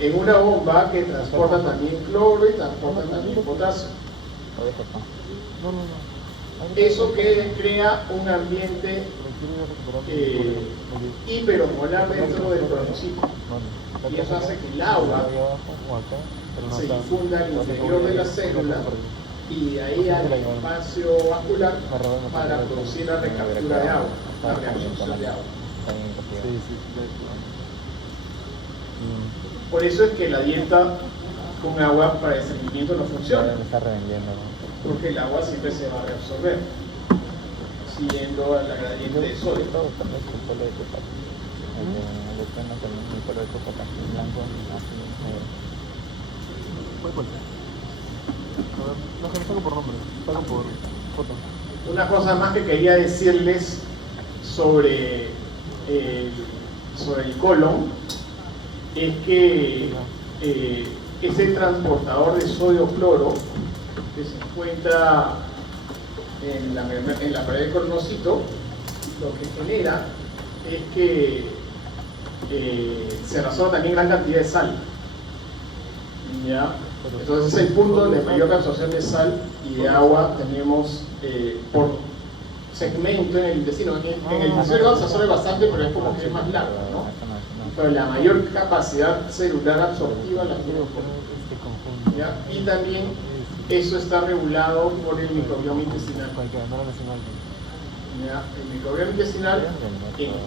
En una bomba que transporta también cloro y transporta también potasio. Eso que crea un ambiente hiperosmolar dentro del cronocito. Y eso hace que el agua se difunda al interior de la célula y de ahí hay espacio vascular para producir la recaptura de agua, la reabsorción de agua. Por eso es que la dieta con agua para el estreñimiento no funciona, porque el agua siempre se va a reabsorber siguiendo la gradiente de sodio. Una cosa más que quería decirles sobre el colon es que ese transportador de sodio-cloro que se encuentra en la pared del colonocito, lo que genera es que se reabsorbe también gran cantidad de sal. ¿Ya? Entonces es el punto de mayor absorción de sal y de agua tenemos por segmento en el intestino. En el intestino se absorbe bastante, pero es como que es más largo, ¿no? Pero la mayor capacidad celular absortiva la tiene el colon. ¿Ya? Y también eso está regulado por el microbioma intestinal. ¿Ya? El microbioma intestinal,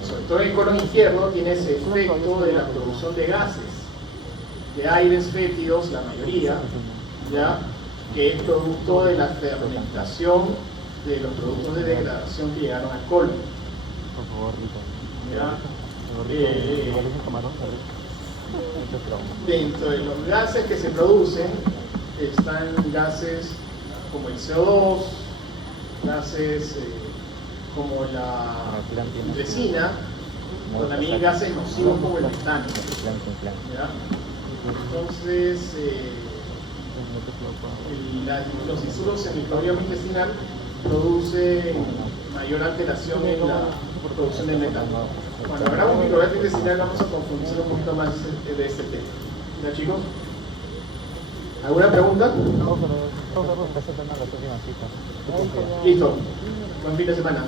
sobre todo en el colon izquierdo, tiene ese efecto de la producción de gases, de aires fétidos, la mayoría, ¿ya? Que es producto de la fermentación de los productos de degradación que llegaron al colon. ¿Ya? Igual es un camarón, ¿sabes? Mucho trauma. Dentro de los gases que se producen están gases como el CO2, gases como la resina, pero también gases nocivos como el metano. ¿Ya? Entonces, los insuros en el microbioma intestinal producen mayor alteración en la producción de metano. Cuando hablamos de microbioma intestinal vamos a profundizar un poquito más de este tema. ¿Ya, chicos? ¿Alguna pregunta? Vamos a ver las últimas citas. Listo. Buen fin de semana.